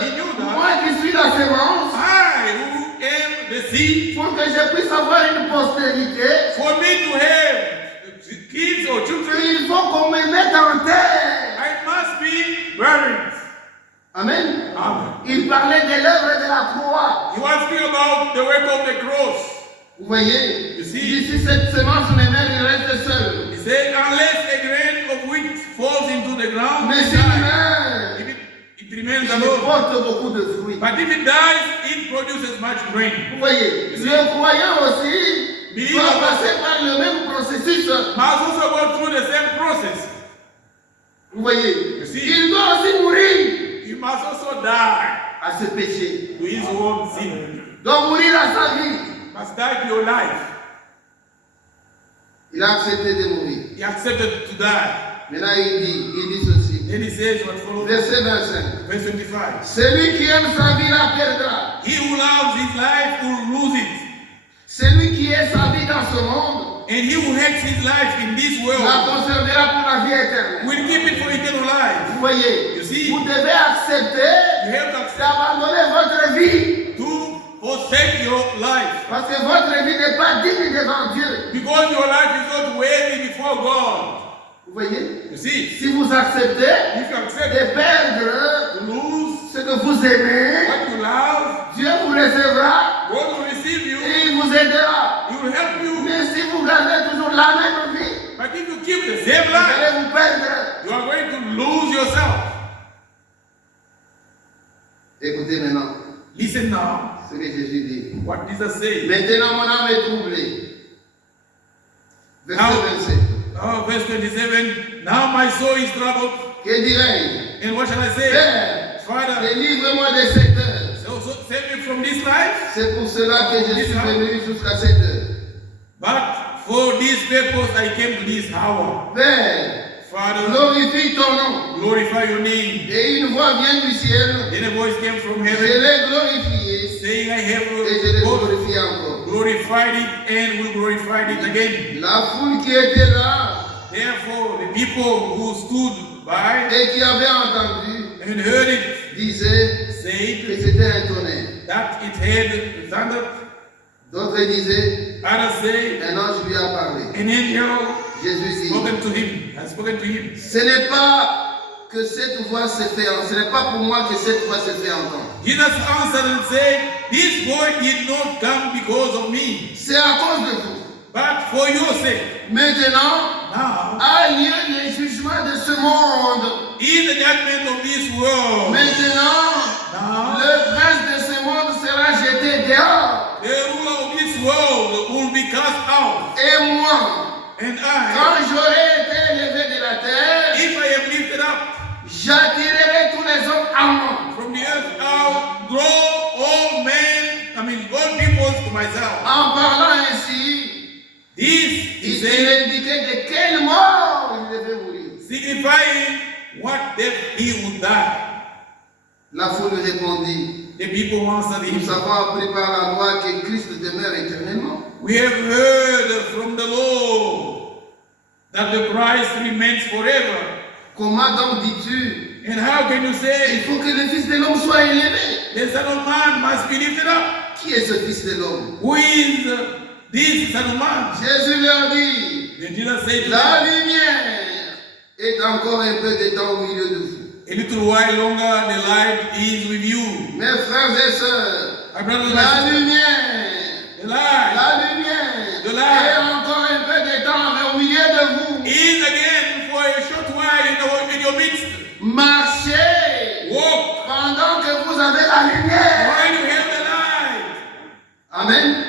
He que knew that. moi qui suis la semence, I, who am the seed, pour que je puisse avoir une postérité, for me to have kids or children, il faut qu'on me mette en terre. I must be buried. Amen. Amen. Il parlait de l'œuvre de la croix. He was speaking about the work of the cross. Vous voyez, You see? d'ici cette semence ne meurt, il reste seul. He said, unless a grain of wheat falls into the ground, Mais it s'il dies. meurt, If it remains il alone. porte beaucoup de fruits. But if it dies, it produces much grain. Vous voyez, le croyant aussi Believer doit passer par le même processus. Must also go through the same process. Vous voyez, You see? il doit aussi mourir You must also die à ce péché. to his own sin. Donc mourir à sa vie. Must die to your life. Il a accepté de mourir. He accepted to die. Maintenant il dit ceci. Then he says what follows. Verset 25. Verse 25. Celui qui aime sa vie la perdra. He who loves his life will lose it. Celui qui aime sa vie dans ce monde And he who hates his life in this la world conservera pour la vie éternelle. will keep it for eternal life. Vous voyez, You see? vous devez accepter You have to accept d'abandonner votre vie. to forsake your life. Parce que votre vie n'est pas digne devant Dieu. Because your life is not worthy before God. Vous voyez, You see? si vous acceptez If you accept de perdre to lose ce que vous aimez, what you love, Dieu vous recevra God will receive you. et il vous aidera. He will help you. Mais si vous gardez toujours la même vie, But if you keep the same vous life, allez vous perdre. you are going to lose yourself. Écoutez maintenant Listen now ce que Jésus dit. what Jesus said. Maintenant mon âme est troublée. Verset Now- 27. Oh, verse 27. Now my soul is troubled. Que dirais-je? And what shall I say? Père, Father, délivre-moi de cette heure. so save me from this life. C'est pour cela que je suis venu jusqu'à cette heure. But for this purpose I came to this hour. Père, Father, glorifie ton nom. glorify your name. Et une voix vient du ciel. Then a voice came from Je heaven l'ai glorifié saying, I have et je l'ai both glorifié encore. glorified it and will glorify it again. La foule qui était là Therefore, the people who stood by et qui avait entendu and heard it disaient said que c'était un tonnerre. that it had thundered. D'autres disaient Others say un ange lui a parlé. an angel Jésus dit, spoken to him, has spoken to him. ce n'est pas que cette voix se fait entendre. Ce n'est pas pour moi que cette voix se fait entendre. Jesus answered and said, this boy did not come because of me, C'est à cause de vous. but for your innocent. Maintenant, Now, a lieu le jugement de ce monde. in the judgment of this world, Maintenant, now, le prince de ce monde sera jeté dehors. the ruler of this world will be cast out. Et moi, And I, quand j'aurai été élevé de la terre, if I am lifted up j'attirerai tous les hommes à moi. from the earth, I'll draw all peoples to myself. En parlant ainsi, This il is s'est indiqué de quelle mort il devait mourir. signifying what death he would die. La foule répondit, The people answered nous him, avons appris par la loi que Christ demeure éternellement. we have heard from the Lord that the Christ remains forever. Comment donc dis-tu, And how can you il say faut que le Fils de l'homme soit élevé? the Son of Man must be lifted up? Qui est ce Fils de l'homme? Who is this Son of Man? Jésus leur dit, Then Jesus said to la them, lumière est encore un peu de temps au milieu de vous. a little while longer the light is with you. Mes frères et sœurs, My brothers and la sisters, lumière, the light la lumière The light. est encore un peu de temps au milieu de vous. is again for a short while in your midst. Marchez Walk pendant que vous avez la lumière. while you have the light. Amen.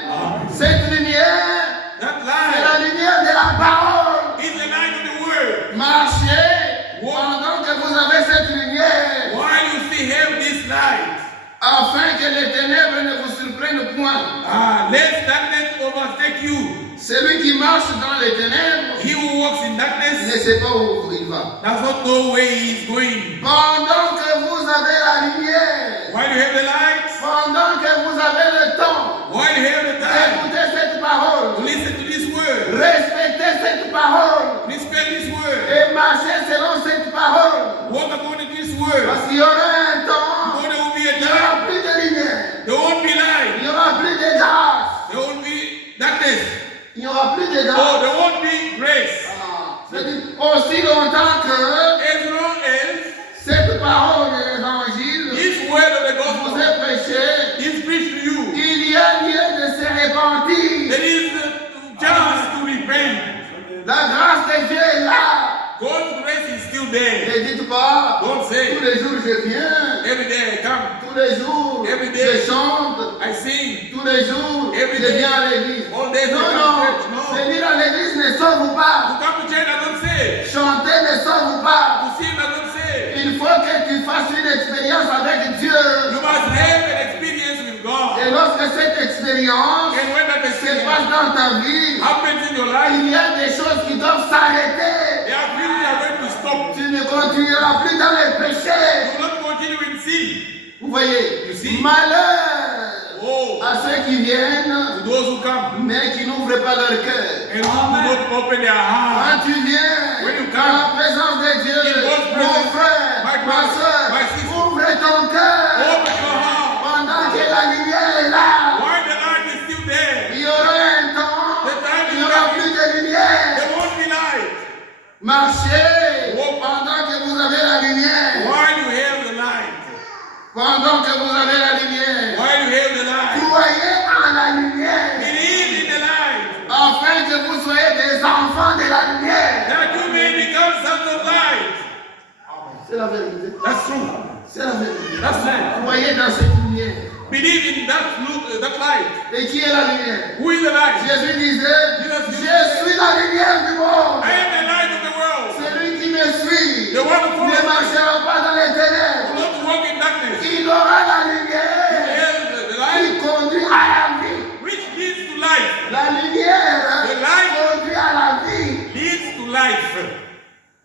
Cette lumière, That c'est la light lumière de la parole. is the light of the word. Marchez pendant que vous avez cette lumière, While you still have this light, afin que les ténèbres ne vous surprennent point. let darkness overtake you. Celui qui marche dans les ténèbres He who walks in ne darkness sait pas où il va. does not know where he is going. Pendant que vous avez la lumière, While you have the light, pendant que vous avez le temps, while you have the time écoutez cette to parole, listen to this word, respectez cette parole respect this word, et marchez selon cette parole. walk according to this word. Parce qu'il y aura un temps, For there will be a il n'y aura time, plus de lumière, there won't be light, il n'y aura plus de grâce, there won't be darkness, il n'y aura plus de oh, grâce. there won't be grace. C'est-à-dire, aussi longtemps que As long as cette parole de l'évangile this word of the vous gospel est prêchée, is preached to you, il y a lieu de se repentir. there is a chance to repent. La grâce de Dieu est là. God's grace is still there. Ne dites pas, Don't tous say, les jours je viens, every day I come, tous les jours Every day. je chante, I sing, tous les jours Every je day. viens à l'église. all days I Non, come non, to church. No. venir à l'église ne sauve To pas. come to church, I don't say. Chanter ne sauve pas. To sing, I don't say. Il faut que tu fasses une expérience avec Dieu. You must have an experience with God. Et lorsque cette expérience And when that se experience passe dans ta vie, happens in your life, il y a des choses qui doivent s'arrêter. there are things that are going to stop. Tu ne continueras plus dans les péchés. You will not continue in sin. Vous voyez, You see? malheur Oh, à ceux qui viennent, to those who come mais qui n'ouvrent pas leur cœur. and who do not open their heart. Quand tu viens When you dans come, la présence de Dieu, in God's mon presence, frère, my ma brother, soeur, my sister, ouvre ton cœur open your heart. pendant que la lumière est là. While the light is still there, Il y aura un temps, The time il is n'y aura coming. plus de lumière. there won't be light. Marchez Walk. pendant que vous avez la lumière. While you have the light, Pendant que vous avez la lumière. while you have the light, Croyez en la lumière. believe in the light, Afin que vous soyez des enfants de la lumière. that you may become sons of light. C'est la vérité. That's true. C'est la vérité. That's right. Croyez dans cette lumière. Believe in that light. Et qui est la lumière? Who is the light? Jésus disait, je suis la lumière du monde. I am the light of the world. Celui qui me suit The one who ne follows me marchera pas dans les will ténèbres. not walk in darkness. Il aura la He lumière has the qui light conduit à la vie. which leads to life. La lumière The light conduit à la vie. leads to life.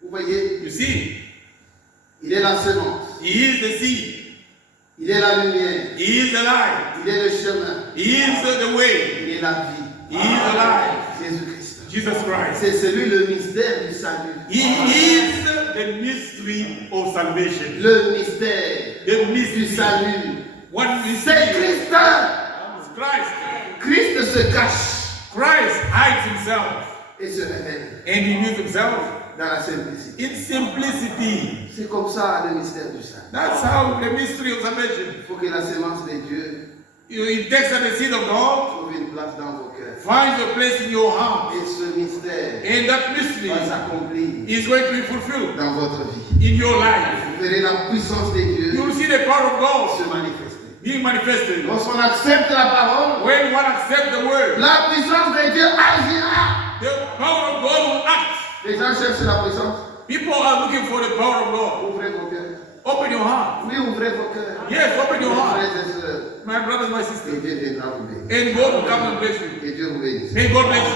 Vous voyez, You see, il est la semence, He is the seed. il est la lumière, He is the light. il est le chemin, He is the way. il est la vie. He is the life. Jésus-Christ. Jesus Christ. C'est celui le mystère du salut. He is the mystery of salvation. Le mystère The du mystery. salut. What is C'est Christ. Christ. Christ se cache Christ hides himself et se révèle and he reveals himself dans la simplicité. in simplicity. C'est comme ça le mystère du salut. That's how the mystery of salvation. Il faut que la sémence de Dieu It takes the seed of God, trouve une place dans vos cœurs. finds a place in your heart. Et ce mystère And that mystery va s'accomplir is going to be fulfilled dans votre vie. in your life. Vous verrez la puissance de You Dieu will see the power of God se manifester. being manifested. Lorsqu'on accepte la parole, When one accepts the word, la puissance de Dieu agira. the power of God will act. Les gens cherchent la puissance. People are looking for the power of God. Ouvrez vos cœurs. Open your heart. Oui, ouvrez vos cœurs. Yes, open your Mes heart. frères et sœurs, My brothers, my et sisters. Dieu viendra vous bénir. And God will come and bless you. Que Dieu vous bénisse. May God bless you.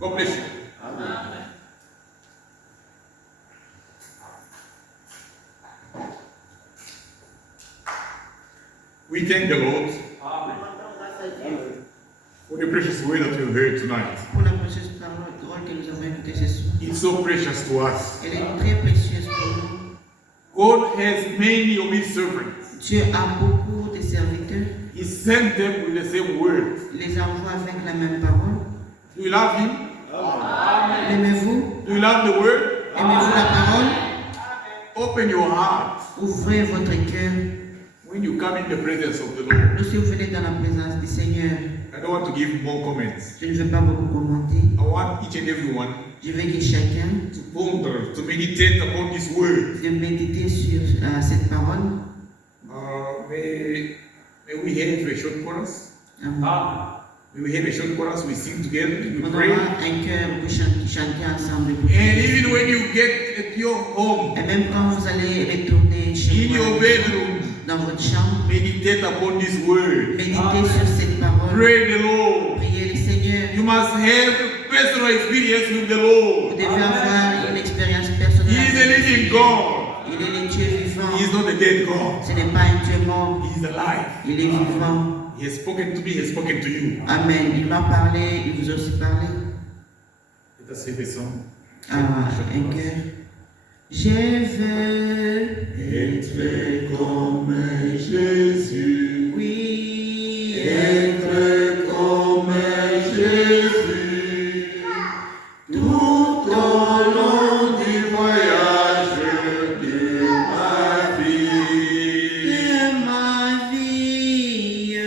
God bless you. Amen. We thank the Lord for the precious word that you heard tonight. Pour la précieuse parole que nous avons écoutée ce soir. It's so precious to us. Elle est très précieuse pour nous. God has many of his servants. Dieu a beaucoup de serviteurs. He sent them with the same word. Il les envoie avec la même parole. Do you love him? Aimez-vous? Do you love the word? Aimez-vous la parole? Open your heart Ouvrez votre cœur. when you come in the presence of the Lord. Lorsque vous venez dans la présence du Seigneur, I don't want to give more comments. je ne veux pas beaucoup commenter. I want each and everyone Je veux que chacun to ponder, to meditate upon this word. de méditer sur cette parole. May we have a short chorus. May we have a short chorus. We sing together. We On pray. aura un cœur pour chanter ensemble. And even when you get at your home, Et même quand vous allez retourner chez in your vous, bedroom, dans votre chambre, meditate upon this word. méditez sur cette parole. Pray the Lord. Priez le Seigneur. You must have a personal experience with the Vous Lord. devez avoir une expérience He personnelle. is a avec living Dieu. God. Il est le Dieu vivant. He is not a dead God. Ce n'est pas un Dieu mort. He is alive. Il est vivant. He has spoken to me. He has spoken to you. Amen. Il m'a parlé. Il vous a aussi parlé. Let us sing a song. Un cœur. Je veux être comme Jésus. oui, Être comme Jésus. Tout au long du voyage de ma vie. de ma vie.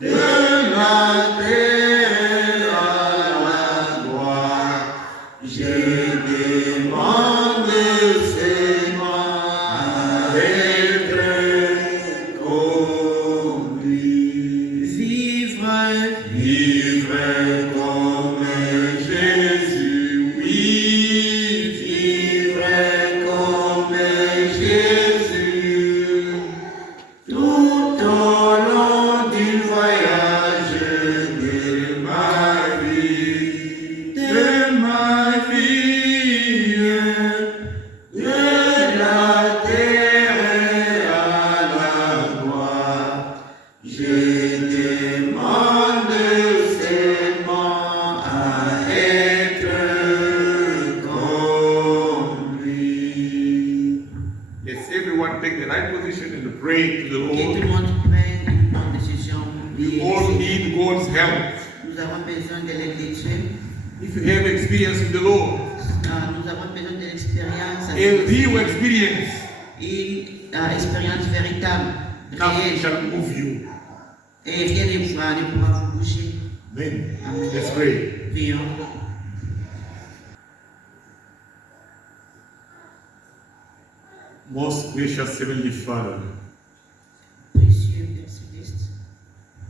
De la terre à la gloire, je demande seulement à être comme lui. Vivre comme Jésus, oui, vivre comme Jésus. Tout au long du voyage de ma vie, de la terre à la gloire, je demande seulement à être comme lui. Let's everyone take the right position and pray to the Que tout Lord. le monde prenne une bonne décision pour We prier. all need God's help. Nous avons besoin de l'aide de Dieu. If you have experience with the Lord, Nous avons besoin de l'expérience. a real experience, Une expérience véritable, nothing réelle. shall move you. Et rien ne pourra vous bouger. Amen. Let's pray. Prions. Most gracious Heavenly Father, Précieux Père Céleste,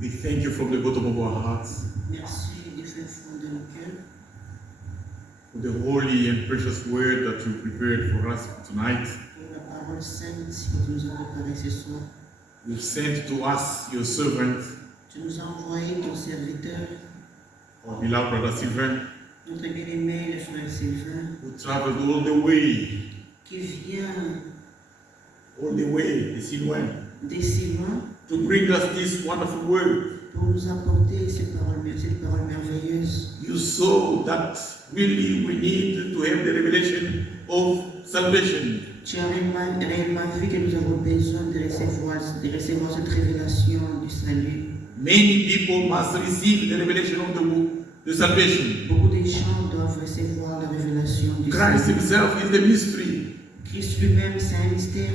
we thank you from the bottom of our hearts merci du fin fond de nos cœurs for the holy and precious word that you prepared for us tonight. pour la parole sainte que tu nous as préparée ce soir. You've sent to us your servant, Tu nous as envoyé ton serviteur, our beloved brother Sylvain, notre bien-aimé, le frère Sylvain, who traveled all the way, qui vient the Silouan, des si loin to bring us this wonderful word. pour nous apporter cette parole merveilleuse. You saw that really we need to have the revelation of salvation. Tu as réellement vu que nous avons besoin de recevoir cette révélation du salut. Many people must receive the revelation of the salvation. Beaucoup de gens doivent recevoir la révélation du Christ salut. himself is the mystery. Christ lui-même, c'est un mystère.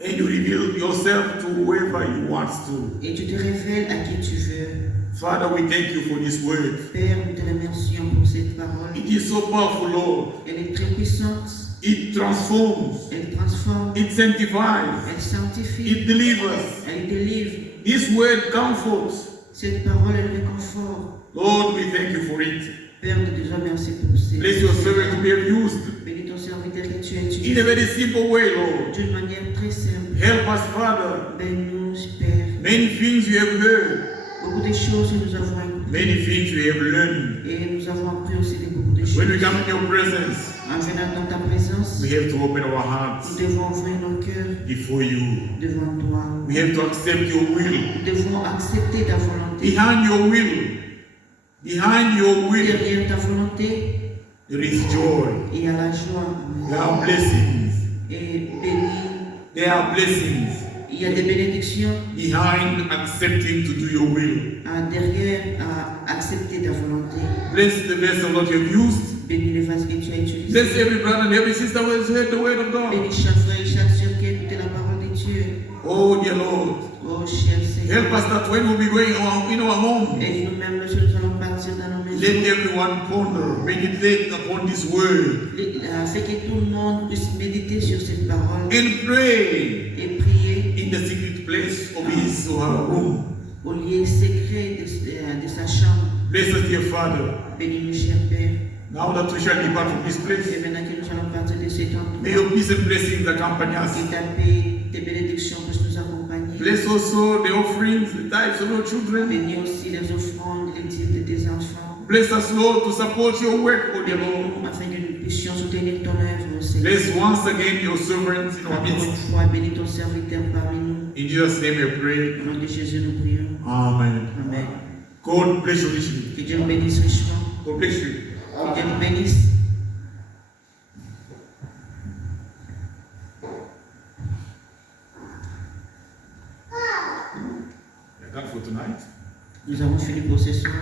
And you reveal yourself to whoever you want to. Et tu te révèles à qui tu veux. Father, we thank you for this word. Père, nous te remercions pour cette parole. It is so powerful, Lord. Elle est très puissante. It transforms. Elle transforme. It sanctifies. Elle sanctifie. It delivers. Elle délivre. This word comforts. Cette parole, elle réconfort. Lord, we thank you for it. Père, nous te remercions pour ces. Bless your servant to be used Bénis ton serviteur que tu as in a utilisé very simple way, Lord. d'une manière très simple. Help us, Father. Bénis-nous, Père. Many things we have heard, Beaucoup de choses que nous avons écoutées. many things we have learned. Et nous avons appris aussi de beaucoup de choses. When we come in your presence, En venant dans ta présence, we have to open our nous hearts devons ouvrir nos cœurs before you. devant toi. We have to accept your will. Nous devons accepter ta volonté. Behind your will, Derrière ta volonté, there is joy. il y a la joie. There are blessings. Et béni, There are blessings il y a des bénédictions behind accepting to do your will. derrière à accepter ta volonté. Bless the vessel that you have used. Bénis les vases que tu as utilisés. Bless every brother and every sister who has heard the word of God. Bénis chaque frère et chaque sœur qui a écouté la parole de Dieu. Oh, dear Lord. Oh, cher Seigneur. Help us that when we'll be going in our home, Et nous-mêmes, lorsque nous allons partir dans nos maisons, let everyone ponder, meditate upon this word, fait que tout le monde puisse méditer sur cette parole and pray et prier in the secret place of his or her room. au lieu secret de sa chambre. Bless us, dear Father. Bénis-nous, cher Père. Now that we shall depart from this Et place, maintenant que nous allons partir de cet endroit, may your peace and blessings accompany us. que ta paix, tes bénédictions puissent nous accompagner. Bless also the offerings, the tithes of our children. Bénis aussi les offrandes, les dîmes de tes enfants. Bless us, Lord, to support your work, O dear Lord. Bénis-nous afin que nous puissions soutenir ton œuvre, Seigneur. Bless once again your servants in our Encore une midst. fois, bénis ton serviteur parmi nous. In Jesus' name I pray. Au nom de Jésus, nous prions. Amen. Amen. God bless you richly. Que Dieu nous bénisse richement. God bless you. Que Dieu nous bénisse. We're done for tonight. Nous avons fini pour ce soir.